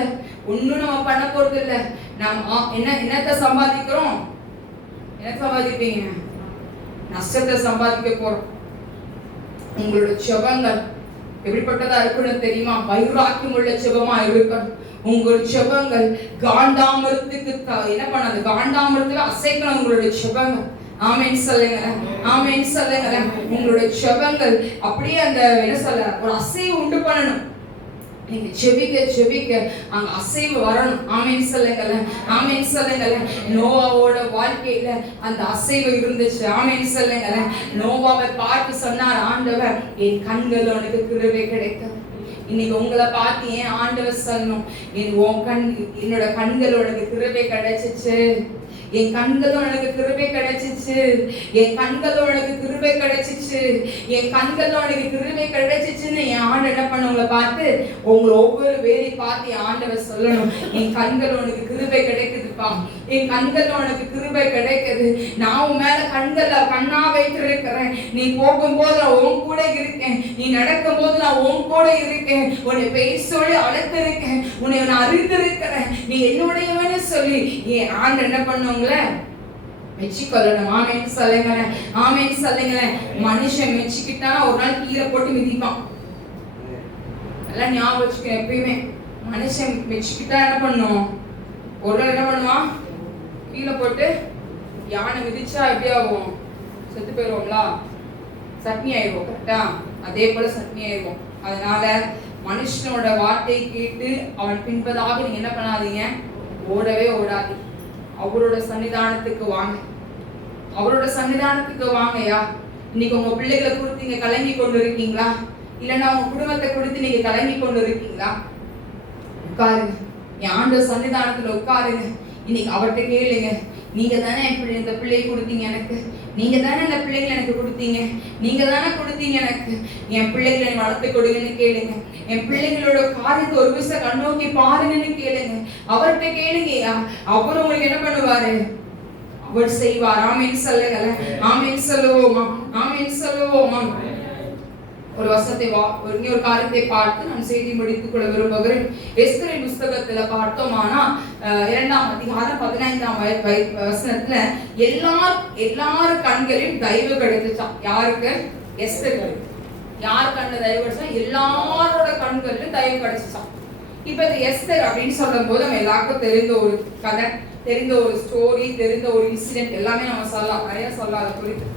ஒன்னும் நம்ம பண்ண போறது இல்ல. நம்ம என்னத்தை சம்பாதிக்கிறோம்? என்ன சம்பாதிப்பீங்க? நஷ்டத்தை சம்பாதிக்க போறோம். உங்களோட ஜெபங்கள் எப்படிப்பட்டதா இருக்குன்னு தெரியுமா? வைராக்கியம் உள்ள ஜெபமா இருக்கணும். உங்கள் ஜெபங்கள் காண்டாமிருத்துக்கு என்ன பண்ணாது? காண்டாமிருத்துல அசைக்கணும் உங்களோட ஜெபங்கள். ஆமென் சொல்லுங்க, ஆமென் சொல்லுங்க. உங்களோட ஜெபங்கள் அப்படியே அந்த என்ன சொல்ல ஒரு அசைவு உண்டு பண்ணணும். நீங்க ஜெபிக்க அங்க அசைவு வரணும். ஆமென் சொல்லுங்க, ஆமென் சொல்லுங்க. நோவாவோட வாழ்க்கையில அந்த அசைவு இருந்துச்சு. ஆமென் சொல்லுங்க. நோவாவை பார்த்து சொன்னார் ஆண்டவர், என் கண்கள் உனக்கு கிருபை கிடைக்கும். இன்னைக்கு உங்களை பார்த்து ஏன் ஆண்டவர் சொல்லணும், என்னோட கண்கள் உனக்கு கிருபை கிடைச்சிச்சு, என் கண்களும் எனக்கு கிருபை கிடைச்சிச்சு, என் கண்களும் எனக்கு கிருபை கிடைச்சிச்சு, என் கண்களும் எனக்கு கிருபை கிடைச்சிச்சுன்னு என் ஆண்டு என்ன பண்ண உங்களை பார்த்து உங்களை ஒவ்வொரு வேலை பார்த்து என் ஆண்டவர் சொல்லணும், என் கண்கள் உனக்கு கிருபை கிடைக்குதுப்பா, என் கண்கள் உனக்கு கிருபை கிடைக்குது. நான் உன் மேல கண்ணா வைத்து இருக்கிறேன். நீ போகும்போது நான் உன் கூட இருக்கேன், நீ நடக்கும் போது நான் உன் கூட இருக்கேன், உன்னை பேசோடு அழைத்திருக்கேன், உன்னை நான் அறிந்திருக்கிறேன், நீ என்னுடையவன்னு சொல்லி என் ஆண்டு என்ன பண்ணுவாங்க மெச்சிக்கொள்ளணும். ஆமென் சொல்லுங்க, ஆமென் சொல்லுங்க. மனுஷன் மெச்சிக்கிட்டா ஒரு நாள் கீழே போட்டு மிதிப்பான். எல்லாம் ஞாபகம் வச்சுக்க. எப்பயுமே மனுஷன் மெச்சிக்கிட்டா என்ன பண்ணும், ஒரு நாள் என்ன பண்ணுவான், கீழே போட்டு யானை மிதிச்சா எப்படி ஆகும்? செத்து போயிடுவோம்ல, சட்னி ஆயிடுவோம். கரெக்டா? அதே போல சட்னி ஆயிடுவோம். அதனால மனுஷனோட வார்த்தை கேட்டு அவன் பின்பதாக நீங்க என்ன பண்ணாதீங்க, ஓடவே ஓடாது. அவரோட சன்னிதானத்துக்கு வாங்க, அவரோட சன்னிதானத்துக்கு வாங்கயா. இன்னைக்கு உங்க பிள்ளைகளை கொடுத்து நீங்க கலங்கி கொண்டு இருக்கீங்களா? இல்லைன்னா உங்க குடும்பத்தை கொடுத்து நீங்க கலங்கி கொண்டு இருக்கீங்களா? உட்காருங்க, என் ஆண்டவர் சன்னிதானத்துல உட்காருங்க. இன்னைக்கு அவர்கிட்ட கேளுங்க, நீங்க தானே இந்த பிள்ளையை கொடுத்தீங்க எனக்கு, நீங்க தானே இந்த பிள்ளைங்களை எனக்கு கொடுத்தீங்க, நீங்க தானே கொடுத்தீங்க எனக்கு, என் பிள்ளைகளை வளர்த்து கொடுங்கன்னு கேளுங்க. என் பிள்ளைங்களோட காரியத்தை ஒரு விஷயம் கண்ணோக்கி பாருங்கன்னு கேளுங்க. அவர்கிட்ட கேளுங்கயா, அவர் உங்களுக்கு என்ன பண்ணுவாரு, அவர் செய்வார். ஆமென் சொல்லுங்க, ஆமென் சொல்லுவோமா, ஆமென் சொல்லுவோமா. ஒரு வசனத்தை ஒரு காரியத்தை பார்த்து நான் செய்தி முடித்துக் கொள்ள விரும்புகிறேன். எஸ்தரின் புஸ்தகத்துல பார்த்தோமானா 2ஆம் அதிகாரம் 15ஆம் வசனத்துல எல்லாரும் கண்களிலும் தயவு கிடைச்சுச்சான். யாருக்கு? எஸ்தருக்கு. யார் கண்ணில் தயவு கிடைச்சா? எல்லாரோட கண்களிலும் தயவு கிடைச்சுச்சான். இப்ப இந்த எஸ்தர் அப்படின்னு சொல்லும் போது நம்ம எல்லாருக்கும் தெரிந்த ஒரு கதை, தெரிந்த ஒரு ஸ்டோரி, தெரிந்த ஒரு இன்சிடென்ட் எல்லாமே நம்ம சொல்லலாம், நிறைய சொல்லலாம். அதை குறித்து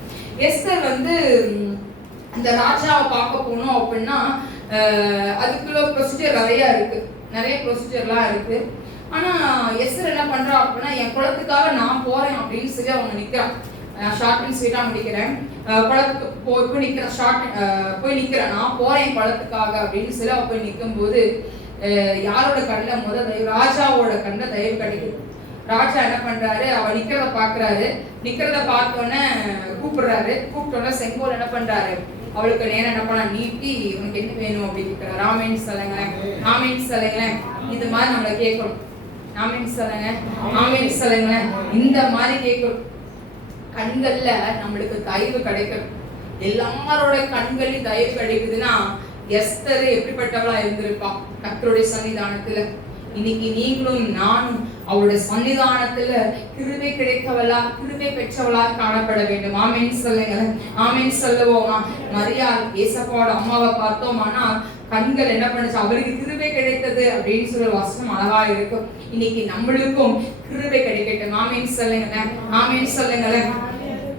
எஸ்தர் வந்து இந்த ராஜாவை பார்க்க போனோம் அப்படின்னா அதுக்குள்ள ப்ரொசீஜர் நிறைய ப்ரொசீஜர்லாம் இருக்கு. ஆனா எஸ்தர் என்ன பண்றா அப்படின்னா, என் குலத்துக்காக நான் போறேன் அப்படின்னு சொல்லி அவங்க நிக்கிறான். ஷார்ட் அண்ட் ஸ்வீட்டா முடிக்கிறேன். குளத்துக்கு போய் நிக்கிறேன், நான் போறேன் குளத்துக்காக அப்படின்னு சொல்லி அவ போய் நிற்கும் போது யாரோட கண்ணில் தயவு, ராஜாவோட கண்ணில் தயவு கிடைக்குது. ராஜா என்ன பண்றாரு, அவ நிக்கிறத பாக்குறாரு. நிக்கிறத பார்த்தோன்னே கூப்பிடுறாரு. கூப்பிட்டோன்னே செங்கோல் என்ன பண்றாரு, அவளுக்கு நேரம் என்ன பண்ண நீட்டி, உனக்கு என்ன வேணும் அப்படின்னு கேட்கிறார். ராமேன்னு சொல்லுங்களேன். இந்த மாதிரி நம்மளை கேட்கணும். ராமேன்னு சொல்லுங்களேன், இந்த மாதிரி கேட்கணும். கண்கள்ல நம்மளுக்கு தயவு கிடைக்கணும். எல்லாரோட கண்களில் தயவு கிடைக்குதுன்னா எஸ்தர் எப்படிப்பட்டவளா இருந்திருப்பா கர்த்தருடைய சன்னிதானத்துல. இன்னைக்கு நீங்களும் நானும் அவருடைய சன்னிதானத்துல கிருபை கிடைத்தவளா, கிருபை பெற்றவளா காணப்பட வேண்டும். ஆமேன் சொல்லுங்களேன். ஆமேன் சொல்லுவோமா. மரியாள் ஏசப்பாவோட அம்மாவை பார்த்தோமானா கண்கள் என்ன பண்ணுச்சு, அவருக்கு கிருபை கிடைத்தது அப்படின்னு சொல்ற வசனம் அழகா இருக்கும். இன்னைக்கு நம்மளுக்கும் கிருபை கிடைக்கட்டும். ஆமேன் சொல்லுங்களேன். ஆமேன் சொல்லுங்களேன்.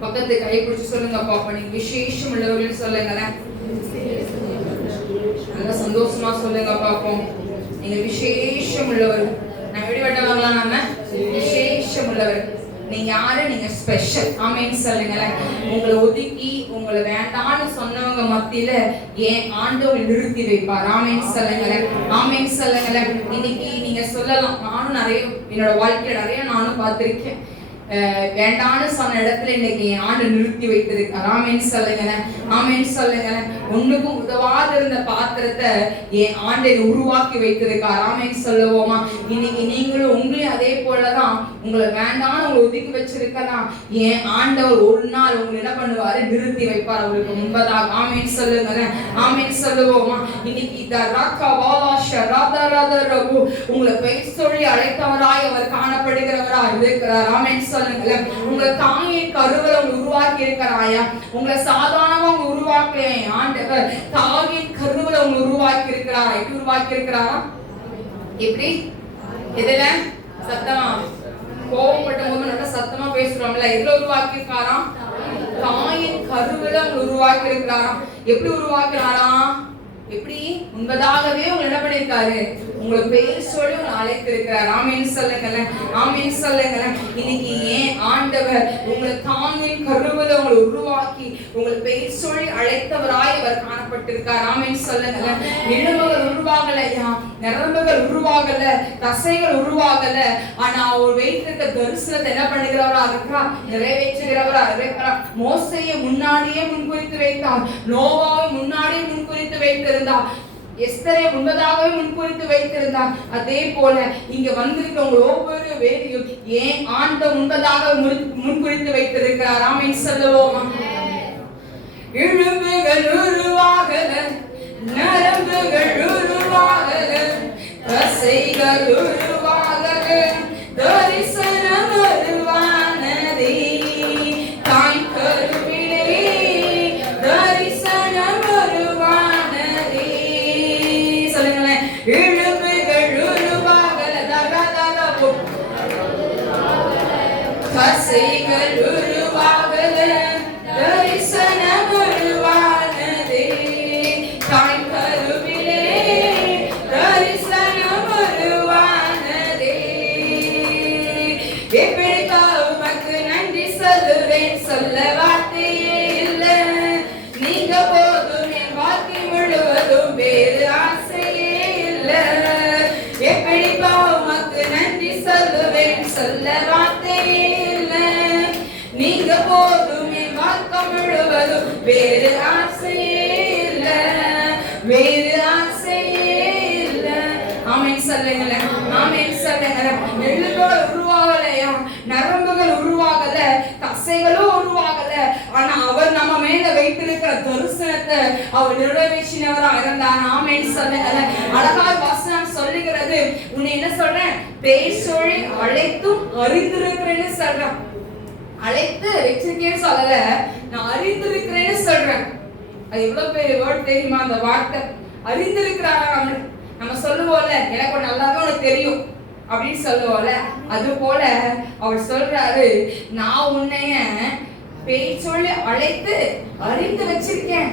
பக்கத்து கை பிடிச்சு சொல்லுங்க பாப்பா, நீங்க விசேஷம் உள்ளவர்கள் சொல்லுங்களேன். நல்லா சந்தோஷமா சொல்லுங்க பாப்போம், நீங்க விசேஷம் உள்ளவர். நான் வெளிவட்டவங்களா, நாம விசேஷம் உள்ளவர். நீங்க யாரு, நீங்க ஸ்பெஷல். ஆமேன்னு சொல்லுங்களேன். உங்களை ஒதுக்கி உங்களை வேண்டான்னு சொன்னவங்க மத்தியில ஏன் ஆண்டவர் நிறுத்தி வைப்பார். ஆமேன்னு சொல்லுங்களேன். ஆமேன்னு சொல்லுங்களேன். இன்னைக்கு நீங்க சொல்லலாம், நானும் என்னோட வாழ்க்கையில நிறைய நானும் பார்த்திருக்கேன். வேண்டான்னு சொன்ன இடத்துல இன்னைக்கு என் ஆண்டு நிறுத்தி வைத்திருக்கார். ஆமேன்னு சொல்லுங்களேன். ஆமேன்னு சொல்லுங்களேன். ஒண்ணுக்கும் உதவாத இருந்த பாத்திரத்தை என் ஆண்டை உருவாக்கி வைத்திருக்கார். ஆமேன்னு சொல்லுவோமா. இன்னைக்கு நீங்களும் உங்களையும் அதே போலதான் உங்களை வேண்டான்னு உங்களை ஒதுக்கி வச்சிருக்கலாம். என் ஆண்டவர் ஒரு நாள் உங்களை என்ன பண்ணுவாரு, நிறுத்தி வைப்பார் அவருக்கு முன்பதாக. ஆமேன்னு சொல்லுங்களேன். ஆமேன்னு சொல்லுவோமா. இன்னைக்கு உங்களை பெயர் சொல்லி அழைத்தவராய் அவர் காணப்படுகிறவராய் இருக்கிறார். ஆமேன்னு சொல்லுங்களேன். உங்களை தாயின் கருவறை உருவாக்கி இருக்கிறாயா, உங்களை சாதாரணமா உருவாக்கலையே ஆண்டவர் தாயின் கருவறை உருவாக்கி இருக்கிறாரா. எப்படி உருவாக்கி இருக்கிறாரா? எப்படி? எதுல? சத்தமா கோபப்பட்ட போது நல்லா சத்தமா பேசுறோம்ல, எதுல உருவாக்கி இருக்காராம்? தாயின் கருவறை உருவாக்கி இருக்கிறாராம். எப்படி உருவாக்குறாராம்? எப்படி? முன்பதாகவே உங்களை என்ன பண்ணிருக்காரு, உங்களை பேர் சொல்லி உங்களை அழைத்திருக்கிறார். ஆமேன்னு சொல்லுங்களேன். ஆமேன்னு சொல்லுங்களேன். இன்னைக்கு ஏன் ஆண்டவர் உங்களை தாங்கின் கருவறை உங்களை உருவாக்கி உங்களை பேர் சொல்லி அழைத்தவராய் அவர் காணப்பட்டிருக்கார். ஆமேன்னு சொல்லுங்களேன். எலும்புகள் உருவாகலையா, நரம்புகள் உருவாகல, தசைகள் உருவாகல, ஆனா அவர் வைத்திருக்க தரிசனத்தை என்ன பண்ணுகிறவரா இருக்கா, நிறைவேற்றுகிறவரா இருக்கிறார். மோசையை முன்னாடியே முன்குறித்து வைத்தார். நோவாவை முன்னாடியே முன்குறித்து வைத்திருந்தார். எஸ்தரை முன்பதாகவே முன்குறித்து வைத்திருந்தார். அதே போல இங்க வந்திருக்கவங்க ஒவ்வொரு வேலையும் ஏன் ஆண்ட முன்பதாக முன்குறித்து வைத்திருக்கிறார். ஆமேன் சொல்லுவோமா. எலும்புகள் உருவாகல, நரம்புகள் உருவாகல, தசைகள் உருவாகல, தரிசனம் உருவானதே தாய் கருவிலே, தரிசனம் உருவானதே. சொல்லுங்களேன். எலும்புகள் உருவாகல, தசைகள் உருவாகல, தரிசனம் உருவானதே தாய் கருவிலே, தரிசனம் உருவானதே. எப்படிக்கா உமக்கு நன்றி சொல்லுவேன், சொல்ல வார்த்தையே இல்லை. நீங்க போதும் என் வாழ்க்கை முழுவதும், வேறு ஆசையே இல்லை. எப்படிக்கா உமக்கு நன்றி சொல்லுவேன், சொல்ல வார்த்தையே இல்லை. நீங்க போதும் என் வாழ்க்கை முழுவதும், வேறு ஆசையே இல்லை, வேறு ஆசையே இல்லை. ஆமேன் சொல்லுங்களேன். ஆமேன் சொல்லுங்களேன். எலும்புகள் உருவாகலையா, நரம்புகள் உருவாகல, தசைகளும் உருவாகல, ஆனா அவர் நம்ம மேல வைத்திருக்கிற தரிசனத்தை அவர் நிறைவேற்றினவரா இருந்தார். ஆமேன் சொல்லுங்களேன். அழகாய் வசனம் சொல்லுகிறது, உன்னை என்ன சொல்றேன், பேர் சொல்லி அழைத்தும் அறிந்திருக்கிறேன்னு சொல்றேன். அழைத்து வச்சிருக்கேன்னு சொல்லல, நான் அறிந்திருக்கிறேன்னு சொல்றேன். அது எவ்வளவு பெரிய வேர்ட் தெரியுமா அந்த வார்த்தை, அறிந்திருக்கிறாரா. நம்ம சொல்லுவோம்ல, எனக்கு நல்லாவே உனக்கு தெரியும் அப்படின்னு சொல்லுவோம்ல, அது போல அவர் சொல்றாரு, நான் உன்னைய பேர் சொல்லி அழைத்து அறிந்து வச்சிருக்கேன்.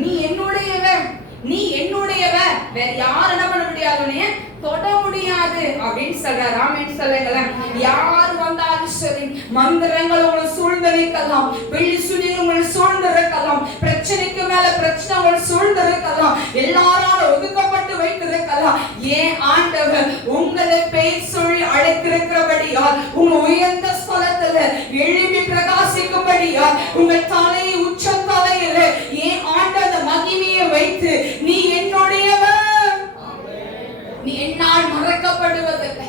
நீ என்னுடையவன், நீ என்னுடையவன், வேற யாரும் என்ன பண்ண முடியாது, தொட முடியாது அப்படின்னு சொல்றாரு. ஆமென் சொல்லுங்களேன். யார் வந்தாலும் சரி, மந்திரங்கள் உங்களை சூழ்ந்திருக்கலாம், வெள்ளி சுனி உங்களை சூழ்ந்திருக்கலாம், பிரச்சனைக்கு மேல பிரச்சனை உங்களை சூழ்ந்திருக்கலாம், எல்லாராலும் ஒதுக்கப்பட்டு வைத்திருக்கலாம். ஏன் ஆண்டவர் உங்களை பெயர் சொல்லி அழைத்திருக்கிறபடியால், உங்க உயர்ந்த ஸ்தலத்துல எழுப்பி பிரகாசிக்கும்படியால், உங்கள் தலையை உச்ச தலையில ஏன் ஆண்டவர் மகிமையை வைத்து நீ என்னுடையவர், நீ என்னால் மறக்கப்படுவதில்லை,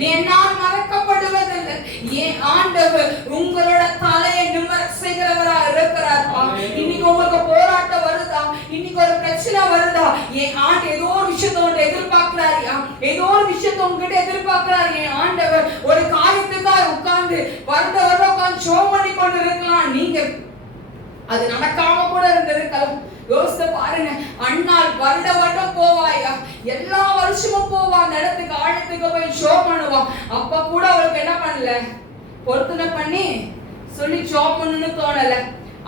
நீ என்னால் மறக்கப்படுவதில்லை. ஏன் ஆண்டவர் உங்களோட தலையை நிம்மர செய்கிறவரா இருக்கிறார்ப்பா. இன்னைக்கு உங்களுக்கு போராட்டம் வருதா, இன்னைக்கு ஒரு பிரச்சனை வருதா, ஏன் ஆண்டு ஏதோ ஒரு விஷயத்தை உங்களை எதிர்பார்க்கிறாரியா, ஏதோ ஒரு விஷயத்தை உங்ககிட்ட எதிர்பார்க்கிறாரு. ஏன் ஆண்டவர் ஒரு காரியத்துக்காக உட்கார்ந்து வருடம் உட்கார்ந்து ஜெபம் பண்ணி கொண்டு இருக்கலாம், நீங்க அது நடக்காம கூட இருந்திருக்கலாம். யோசித்து பாருங்க, அண்ணால் வருடம் போவாயா, எல்லா வருஷமும் போவா, அந்த இடத்துக்கு ஆழத்துக்கு போய் ஜெபம் பண்ணுவா. அப்ப கூட அவளுக்கு என்ன பண்ணல, பொருத்தனை பண்ணி சொல்லி ஜெபம் பண்ணணும்னு தோணல.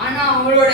ஆனா அவளோட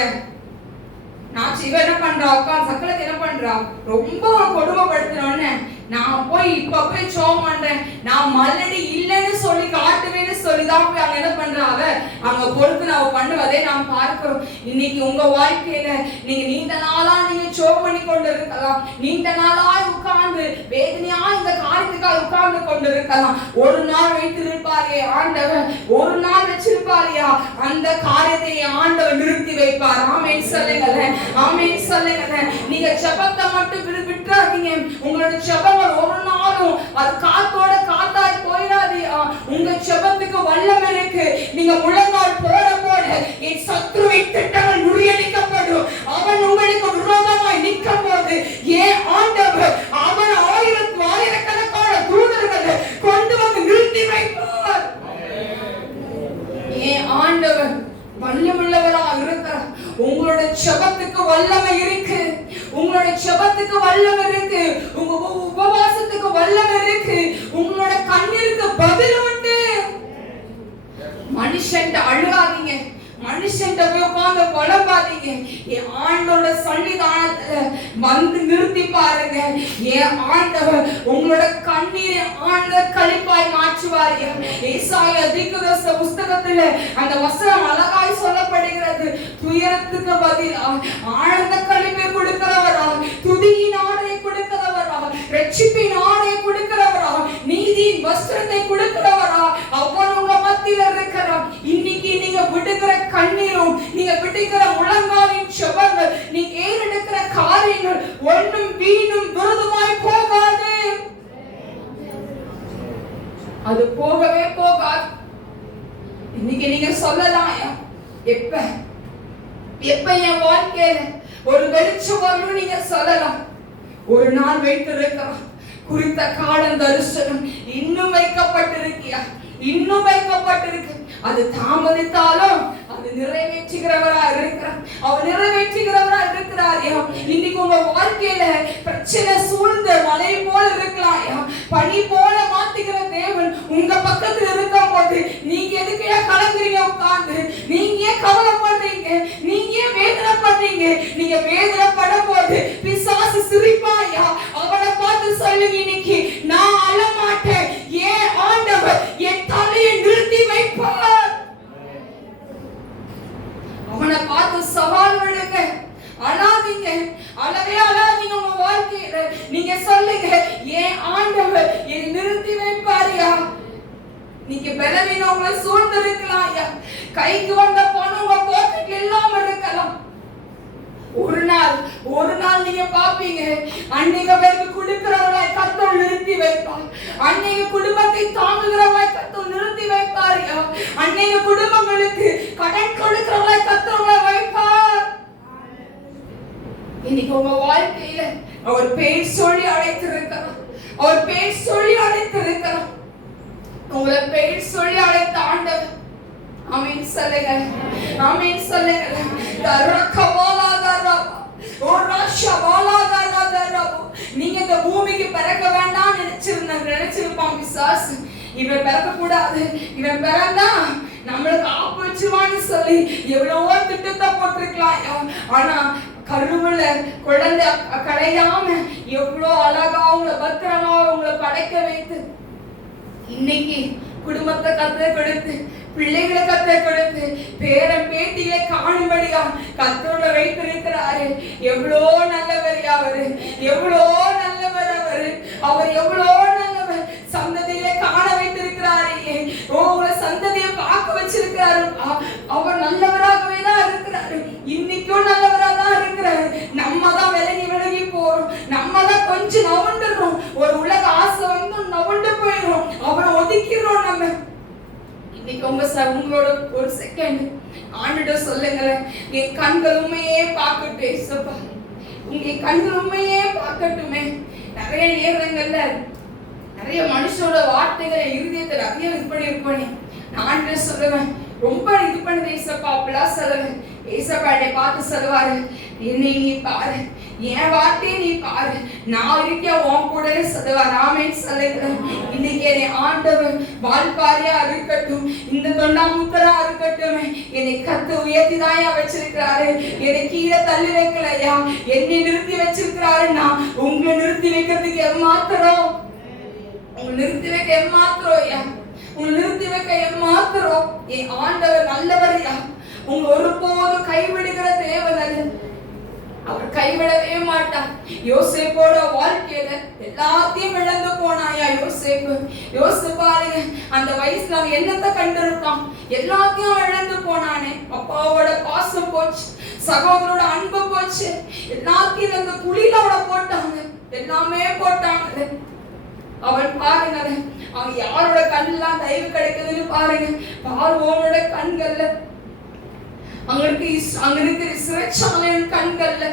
நான் இவ என்ன பண்றா, உட்காந்து சக்கலத்தை என்ன பண்றா, ரொம்ப கொடுமைப்படுத்தினோன்னு நான் போய் இப்ப போய் ஜெபம் பண்றேன், நான் மல்லடி இல்லைன்னு சொல்லி காட்டுவேன்னு சொல்லிதான் போய் அங்க என்ன பண்றா, அவ அங்க பொறுத்து நான் பண்ணுவதை நாம் பார்க்கிறோம். இன்னைக்கு உங்க வாழ்க்கையில நீங்க நீண்ட நாளா நீங்க ஜெபம் பண்ணி கொண்டு இருக்கலாம், நீண்ட நாளா உட்கார்ந்து வேதனையா இந்த காரியத்துக்காக உட்கார்ந்து கொண்டு இருக்கலாம். ஒரு நாள் வைத்திருப்பாரே ஆண்டவர், ஒரு நாள் வச்சிருப்பாரியா, அந்த காரியத்தை ஆண்டவர் நிறுத்தி வைப்பார். ஆமென் சொல்லுங்களேன், ஆமென் சொல்லுங்களேன். நீங்க ஜெபத்தை மட்டும் விட்டுறாதீங்க. உங்களோட ஜெபங்கள் ஒரு நாளும் அது காத்தோட காத்தாய் போயிடாது. உங்க ஜெபத்துக்கு வல்லமை இருக்கு. நீங்க முழங்கால் போட போட என் சத்துருவின் திட்டங்கள் முறியடிக்கப்படும். அவன் உங்களுக்கு விரோதமாய் நிற்கும் போது ஏன் ஆண்டவர் அவன் ஆயிரக்கணக்கான தூதர்களை கொண்டு வந்து நிறுத்தி வைப்பார். ஏன் ஆண்டவர் வல்லமுள்ளவரா இருக்கிறார். உங்களோட ஜெபத்துக்கு வல்லமை இருக்கு, உங்களோட ஜெபத்துக்கு வல்லமை இருக்கு, உங்க உபவாசத்துக்கு வல்லமை இருக்கு, உங்களோட கண்ணீருக்கு பதில் உண்டு. மனுஷன் அழுகாதீங்க, மனுஷன் போய் உட்கார்ந்து புலம்பாதீங்க. என் ஆண்டோட சன்னிதானத்துல வந்து நிறுத்தி பாருங்க. என் ஆண்டவர் உங்களோட கண்ணீரை ஆண்டவர் களிப்பாய் மாற்றுவார். ஏசாயா தீர்க்கதரிசி புஸ்தகத்துல அந்த வசனம் அழகாய் சொல்லப்படுகிறது. துயரத்துக்கு பதில் ஆனந்த களிப்பை கொடுக்கிறவரா, துதியின் ஆடை கொடுக்கிறவரா, ரட்சிப்பின் ஆடை கொடுக்கிறவரா, நீதியின் வஸ்திரத்தை கொடுக்கிறவரா, அவர் உங்க மத்தியில இருக்கிறார். இன்னைக்கு நீங்க விடுகிற கண்ணீரும், நீங்க விடுகிற முழங்காலின் ஜெபங்கள், நீங்க ஏறெடுக்கிற காரியங்கள் ஒன்றும் வீணும் விருதுமாய் போகாது. அது போகவே போகாது. இன்னைக்கு நீங்க சொல்லலாம், எப்ப என் வாழ்க்கையில ஒரு வெளிச்சம் வரணும் நீங்க சொல்லலாம். ஒரு நாள் வைத்திருக்கிறோம், குறித்த காலம் தரிசனம் இன்னும் வைக்கப்பட்டிருக்கியா, இன்னும் வைக்கப்பட்டிருக்கு. அது தாமதித்தாலும் அது நிறைவேற்றுகிறவரா இருக்கிறார், அவர் நிறைவேற்றுகிறவரா இருக்கிறார். இன்னைக்கு உங்க வாழ்க்கையில பிரச்சனை சூழ்ந்த மலை போல இருக்கலாம், பனி போல மாத்துகிற தேவன் உங்க பக்கத்துல இருக்கும் போது நீங்க எதுக்கு கலங்குறீங்க, உட்கார்ந்து நீங்க ஏன் கவலைப்படுறீங்க, நீங்க ஏன் வேதனைப்படுறீங்க? நீங்க வேதனைப்படும் போது பிசாசு சிரிப்பாயா, அவனை பார்த்து சொல்லுங்க, இன்னைக்கு நான் அழமாட்டேன், ஏன் ஆண்டவர் என் தலையை நிறுத்தி வைப்பார். அவனை பார்த்து சவால் விடுங்க, அழாதீங்க, அழவே அழாதீங்க. உங்க வாழ்க்கையில நீங்க சொல்லுங்க, ஏன் ஆண்டவர் என்னை நிறுத்தி வைப்பாரியா. நீங்க பலவீனவங்களை சூழ்ந்து இருக்கலாம், கைக்கு வந்த பணம் உங்க பாக்கெட்ல இல்லாம இருக்கலாம். ஒரு நாள் நீங்க பாப்பீங்க, அன்னைக்கு பேருக்கு கொடுக்கிறவர்களாய் கர்த்தர் நிறுத்தி வைப்பார். அன்னைக்கு குடும்பத்தை தாங்குகிறவர்களாய் கர்த்தர் நிறுத்தி வைப்பார். அன்னைக்கு குடும்பங்களுக்கு கடன் கொடுக்கிறவர்களாய் கர்த்தர் வைப்பார். இன்னைக்கு உங்க வாழ்க்கையில அவர் பேர் சொல்லி அழைத்திருக்கிறார், அவர் பேர் சொல்லி அழைத்திருக்கிறார். உங்களை பேர் சொல்லி அழைத்த ஆண்டவர். ஆமென் சொல்லுங்க, ஆமென் சொல்லுங்க. நீங்க இந்த பூமிக்கு பிறக்க வேண்டாம் நினைச்சிருப்பான் பிசாசு. இவன் பிறக்க கூடாது, இவன் பிறந்தா நம்மளுக்கு ஆப்பு வச்சிருவான்னு சொல்லி எவ்வளவோ திட்டத்தை போட்டிருக்கலாம். ஆனா கருவுல குழந்தை கலையாம எவ்வளோ அழகா அவங்கள பத்திரமா அவங்கள படைக்க வைத்து இன்னைக்கு குடும்பத்தை கத்த கொடுத்து பிள்ளைகளை கத்த கொடுத்து பேரன் பேட்டிகளை காணும்படியா கத்தோட வைத்திருக்கிறாரு. எவ்வளோ நல்லவர் அவரு, எவ்வளோ நல்லவர் அவரு, அவர் எவ்வளோ நல்லவர். சந்ததியை காண வைத்திருக்கிறாரு. உங்களை சந்ததியை பார்க்க வச்சிருக்கிறாரு. அவர் நல்லவராகவே தான் இருக்கிறாரு. இன்னைக்கும் நல்லவராக தான் இருக்கிறாரு. நம்ம தான் விலகி போறோம். நம்ம தான் கொஞ்சம் நவண்டுறோம். ஒரு உலக ஆசை வந்து நவண்டு போயிடும். அவரை ஒதுக்கிறோம். நம்ம இன்னைக்கு உங்களோட ஒரு செகண்ட் ஆண்டுட சொல்லுங்களேன், என் கண்கள் உண்மையே பார்க்கட்டும் ஏசப்பா, உங்க கண்கள் உண்மையே பார்க்கட்டுமே. நிறைய நேரங்கள்ல நிறைய மனுஷோட வார்த்தைகளை இருதயத்தை நிறைய இது பண்ணி நான் சொல்லுவேன், ரொம்ப இது பண்ணுது ஏசப்பா அப்படிலாம் சொல்லுவேன். ஏசப்பா என்னை பார்த்து சொல்லுவாரு, என்னை நீ பாரு, என் வார்த்தையை நீ பாரு, நான் இருக்கேன் உன் கூட சொல்லுவார். ஆமென் சொல்லுகிறேன். இன்னைக்கு என்னை ஆண்டவர் வால்பாரியா இருக்கட்டும், இந்த தொண்டாமுத்தரா இருக்கட்டும், என்னை கத்து உயர்த்திதாயா வச்சிருக்கிறாரு. என்னை கீழே தள்ளி வைக்கலையா, என்னை நிறுத்தி வச்சிருக்கிறாருன்னா உங்களை நிறுத்தி வைக்கிறதுக்கு எம்மாத்திரம், உங்களை நிறுத்தி வைக்க எம்மாத்திரம், உங்களை நிறுத்தி வைக்க எம்மாத்திரம். என் ஆண்டவர் நல்லவரையா, உங்க ஒருபோதும் கைவிடுகிற தேவன் அல்ல, அவர் கைவிடவே மாட்டார். யோசேப்போட வாழ்க்கையில எல்லாத்தையும் இழந்து போனாயா யோசேப்பு. பாருங்க, அந்த வயசுல அவன் என்னத்தை கண்டிருப்பான், எல்லாத்தையும் இழந்து போனானே. அப்பாவோட பாசம் போச்சு, சகோதரோட அன்பு போச்சு, எல்லாத்தையும் அந்த குழியில அவனை போட்டாங்க, எல்லாமே போட்டாங்க. அவன் பாருங்க, அவன் யாரோட கண்ணெல்லாம் தயவு கிடைக்குதுன்னு பாருங்க. பார்வோனோட கண்கள்ல அங்க இருக்கிற சிறைச்சாலையின் கண்கள்ல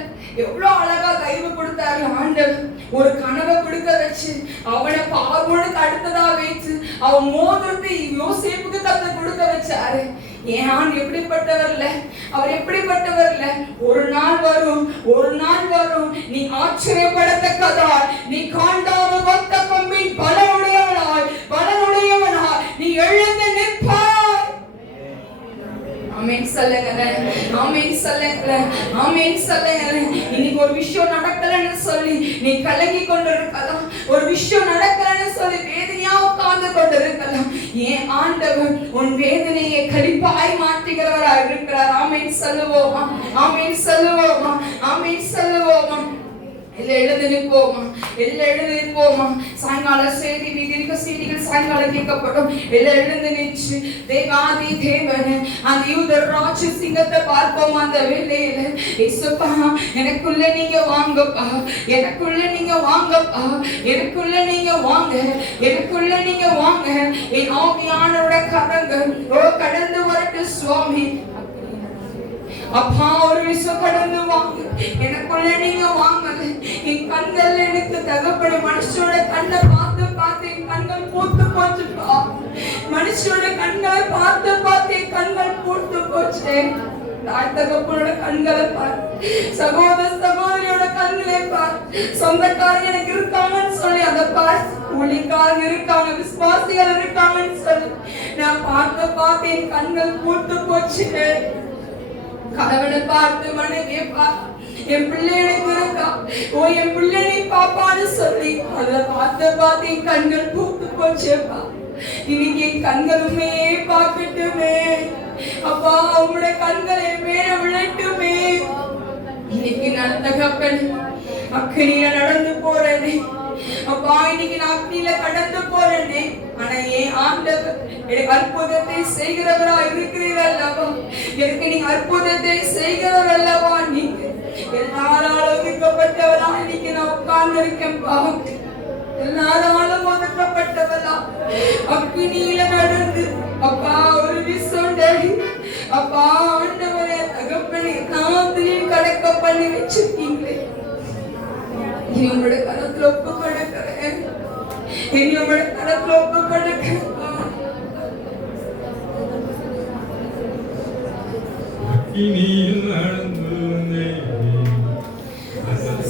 எவ்வளவு அழகா தயவு கொடுத்தாரு ஆண்டவர். ஒரு கனவை கொடுக்க வச்சு அவனை பார்வோனுக்கு அடுத்ததா வைத்து அவன் மோதிரத்தை யோசேப்புக்கு கத்த கொடுக்க வச்சாரு. ஏன் ஆண்டு எப்படிப்பட்டவர் இல்ல, அவர் எப்படிப்பட்டவர் இல்ல. ஒரு நாள் வரும் நீ ஆச்சரியப்படத்தக்கதா, நீ காண்டாம கொத்த கொம்பின் பலனுடையவனாய் நீ எழுந்து நிற்பாய். ஆமென் சொல்லுங்களேன், ஆமென் சொல்லுங்களேன், ஆமென் சொல்லுங்களேன். இன்னைக்கு ஒரு விஷயம் நடக்கலன்னு சொல்லி நீ கலங்கி கொண்டிருக்கலாம், ஒரு விஷயம் நடக்கலன்னு சொல்லி வேதனையா உட்கார்ந்து கொண்டிருக்கலாம். ஏன் ஆண்டவர் உன் வேதனையை கழிப்பாய் மாற்றுகிறவராக இருக்கிறார். ஆமென் சொல்லுவோமா, ஆமென் சொல்லுவோமா, ஆமென் சொல்லுவோமா. எழுந்து நிற்போமா. சாயங்கால செய்தி தீர்க்க செய்திகள் சாயங்காலம் கேட்கப்படும். எழுந்து நின்று தேவாதி தேவன் அந்த யூதர் ராட்ச சிங்கத்தை பார்ப்போம். அந்த வேலையில இயேசுப்பா எனக்குள்ள நீங்க வாங்கப்பா, எனக்குள்ள நீங்க வாங்கப்பா, எனக்குள்ள நீங்க வாங்க, எனக்குள்ள நீங்க வாங்க. என் ஆவியானோட கரங்கள் கடந்து வரட்டு சுவாமி. அப்பா ஒரு விஷயம் கடந்து வாங்க, எனக்குள்ள நீங்க வாங்கல. என் கண்கள் எனக்கு தகப்பட மனுஷோட கண்ணை பார்த்து என் கண்கள் பூத்து போச்சுப்பா. மனுஷோட கண்களை பார்த்து என் கண்கள் பூத்து போச்சு. தாய் தகப்பனோட கண்களை பார், சகோதரியோட கண்களை பார், சொந்தக்காரங்க எனக்கு இருக்காங்கன்னு சொல்லி அதை பார், ஊழியக்காரங்க இருக்காங்க, விசுவாசிகள் இருக்காங்கன்னு சொல்லி நான் பார்த்து என் கண்கள் பூத்து போச்சு. கடவுளை பார்த்து மனைவியை பார்த்து என் பிள்ளை எனக்கு இருக்கா, என் பிள்ளை நீ பாப்பான்னு சொல்லி அதை பார்த்து என் கண்கள் பூத்து போச்சேப்பா. இன்னைக்கு என் கண்களுமே பார்க்கட்டுமே அப்பா, உங்களுடைய கண்களை மேல விழட்டுமே. இன்னைக்கு நான் தகப்பன் அக்கனியில நடந்து போறேனே அப்பா, இன்னைக்கு நான் அக்னியில கடந்து போறேனே. ஆனா ஏன் ஆண்டவர் எனக்கு அற்புதத்தை செய்கிறவரா இருக்கிறீர்கள் அல்லவா, எனக்கு நீங்க அற்புதத்தை செய்கிறவர் அல்லவா. நீங்க எல்லாராலும் ஒதுக்கப்பட்டவரா இன்னைக்கு நான் உட்கார்ந்து இருக்கேன்பா. எல்லாராலும் ஒதுக்கப்பட்டவரா அக்னியில நடந்து அப்பா ஒரு விசோண்டடி அப்பா ஆண்டவரே தகப்பனே நாமத்திலையும் கடக்க பண்ணி வச்சிருக்கீங்களே. இனி உங்களுடைய கரத்துல ஒப்பு கொடுக்கிறேன், இனி உங்களுடைய கரத்துல ஒப்பு கொடுக்கிறேன்.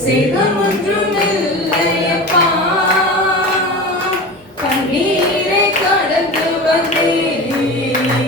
சேதம் ஒன்றுமில்லையப்பா, கண்ணீரை கடந்து வந்தேன்,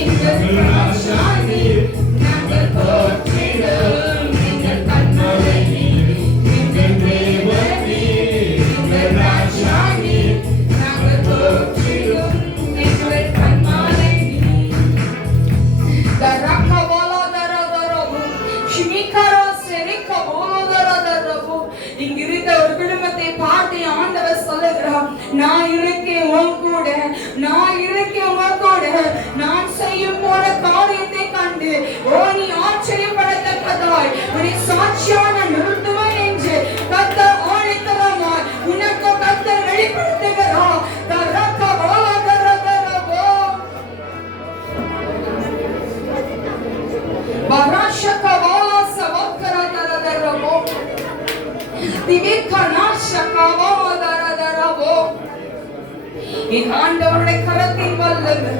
எங்கள் ராஜா நீர், நாங்கள் போற்றிடும் எங்கள் கண்மலை நீர், எங்கள் தேவன் நீர், எங்கள் ராஜா நீர், நாங்கள் போற்றிடும் எங்கள் கண்மலை நீர். தரக்கவலா தரதரபு, ஷிமிகரா செரிக்கவோலா தரதரபு. இங்க இருக்க ஒரு குடும்பத்தை பார்த்து ஆண்டவர் சொல்லுகிறார், நான் இருக்கேன் உன் கூட, நான் இருக்கேன் உன் கூட, நான் செய்யும் போல காரியத்தை கண்டு ஓ நீ ஆச்சரியப்படத்தக்கதாய் உன்னை சாட்சியான நிறுத்துவேன் என்று கர்த்தர் ஆணைத்தரமாய் உனக்கு கர்த்தர் வெளிப்படுத்துகிறார். தரக்கவலா தரதரபு, பராஷகவலா சவக்கரா தரதரபு, திவிகநாஷகவலா தரதரபு. என் ஆண்டவருடைய கரத்தின் வல்லமை,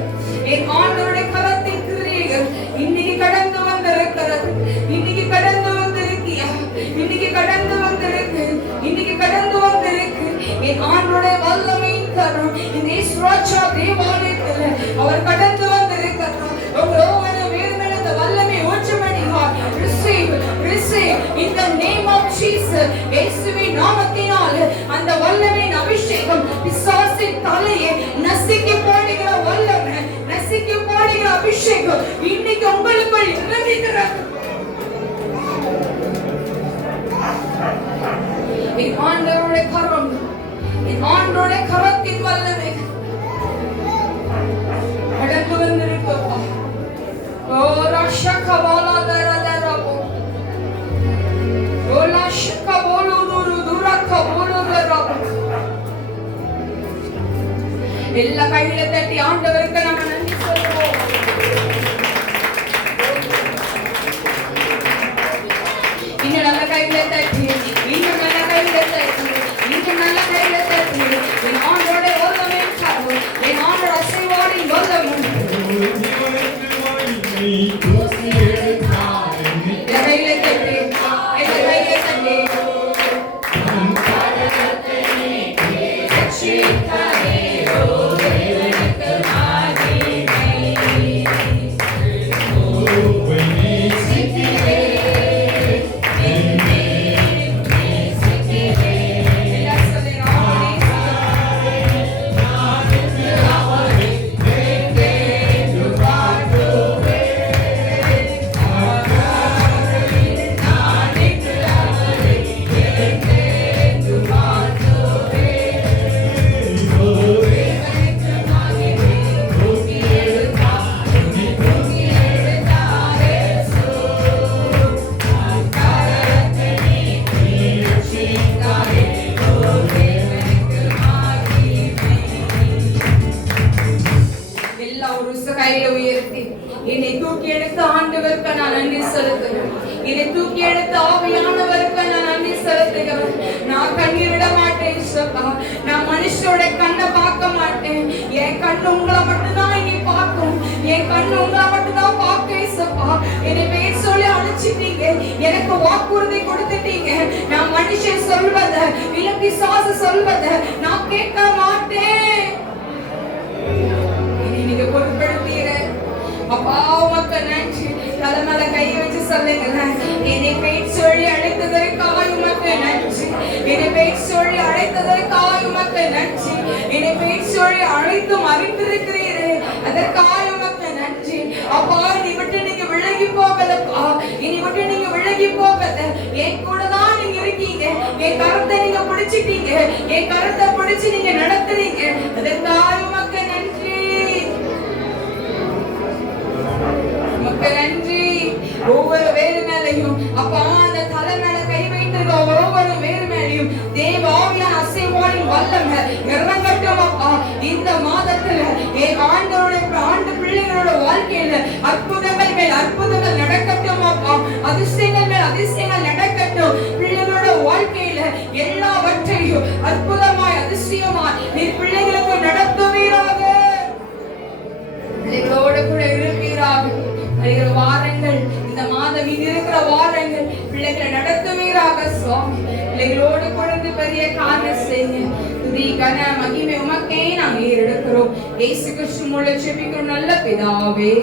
என் ஆண்டவருடைய கரத்தின் கிரியைகள் இன்னைக்கு கடந்து வந்திருக்கிறது. இன்னைக்கு கடந்து வந்திருக்கியா? இன்னைக்கு கடந்து வந்திருக்கு, இன்னைக்கு கடந்து வந்திருக்கு. என் ஆண்டவருடைய வல்லமையின் கரம் இந்த இஸ்ராச்சா தேவாலயத்தில் அவர் கடந்து வந்திருக்கிறார். ஒவ்வொரு வேதனைத்த வல்லமை ஊற்றமணிவார். Receive, receive in the name of Jesus. இயேசுவின் நாமத்தினால் அந்த வல்லமையின் அபிஷேகம் பிசாசின் தலையை நசுக்கி போடுகிற வல்லமை, நசுக்கி போடுகிற அபிஷேகம் இன்னைக்கு உங்களுக்குள் இறங்குகிறது. என் ஆண்டவருடைய கரம், என் ஆண்டவருடைய கரத்தின் வல்லமை கடந்து வந்திருக்கப்பா. ஓ ரஷகவாலா தரதரபு, ஓ லஷகவோலு துரகவோலு தரபு. எல்லா கையில தட்டி ஆண்டவருக்கு நம்ம நன்றி சொல்லுவோம். இன்னும் நல்ல கையில தட்டி, இன்னும் நல்ல கையில தட்டி, இன்னும் நல்ல கையில தட்டி. என் ஆண்டோட வல்லமை கரம், என் ஆண்டோட அசைவாடின் வல்லமை கையில தட்டி, கையில தட்டி. கையில உயர்த்தி என்னை தூக்கி எடுத்த ஆண்டவருக்கு நான் நன்றி செலுத்துகிறேன். என்னை தூக்கி எடுத்த ஆவியானவருக்கு நான் நன்றி செலுத்துகிறேன். நான் கண்ணீர் விட மாட்டேன் இயேசுப்பா. நான் மனுஷரோட கண்ணை பார்க்க மாட்டேன். என் கண்ணு உங்களை மட்டும்தான் இனி பார்க்கும். என் கண்ணு உங்களை மட்டும்தான் பார்க்க இயேசுப்பா. என்னை பேர் சொல்லி அழைச்சிட்டீங்க, எனக்கு வாக்குறுதி கொடுத்துட்டீங்க. நான் மனுஷன் சொல்வத இல்ல பிசாசு சொல்வத நான் கேட்க மாட்டேன். நீங்க பொறுப்படுத்தீர அப்பா, உமக்கு நன்றி. தலைமையில கை வச்சு சொல்லுங்களேன், என்னை பேர் சொல்லி அழைத்ததற்காக உமக்கு நன்றி. என்னை பேர் சொல்லி அழைத்ததற்காக உமக்கு நன்றி. என்னை பேர் சொல்லி அழைத்தும் அறிந்திருக்கிறீரே, அதற்காக உமக்கு நன்றி. அப்பா, இனி விட்டு நீங்க விலகி போகலப்பா, இனி விட்டு நீங்க விலகி போகல. என் கூட தான் நீங்க இருக்கீங்க. என் கரத்தை நீங்க பிடிச்சிட்டீங்க, என் கரத்தை பிடிச்சு நீங்க நடத்துறீங்க. அதற்காக உமக்கு நன்றி, உமக்கு நன்றி. ஒவ்வொரு வேறு மேலையும் அப்பா, அந்த தலை மேல கை வைத்திருக்க ஒவ்வொரு வேறு மேலையும் தேவாவியான அசைவாடின் வல்லமை இறங்கட்டும் அப்பா. இந்த மாதத்துல என் ஆண்டு பிள்ளைகளோட வாழ்க்கையில அற்புதங்கள் மேல் அற்புதங்கள் நடக்கட்டும் அப்பா. அதிசயங்கள் மேல் அதிசயங்கள் நடக்கட்டும். பிள்ளைகளோட வாழ்க்கையில எல்லாவற்றையும் அற்புதமாய் அதிசயமாய் நீ பிள்ளைகளுக்கு நடத்துவீராக. பிள்ளைகளோட கூட இருப்பீராக. வருகிற வாரங்கள், இந்த மாதம் இனி இருக்கிற வாரங்கள் பிள்ளைகளை நடத்துவீராக சுவாமி. பிள்ளைகளோடு கொடுத்து பெரிய காரியம் செய்யுங்க. துதி கன மகிமை உமக்கே நாங்கள் எடுக்கிறோம். இயேசு கிறிஸ்து மூலம் ஜெபிக்கிறோம் நல்ல பிதாவே.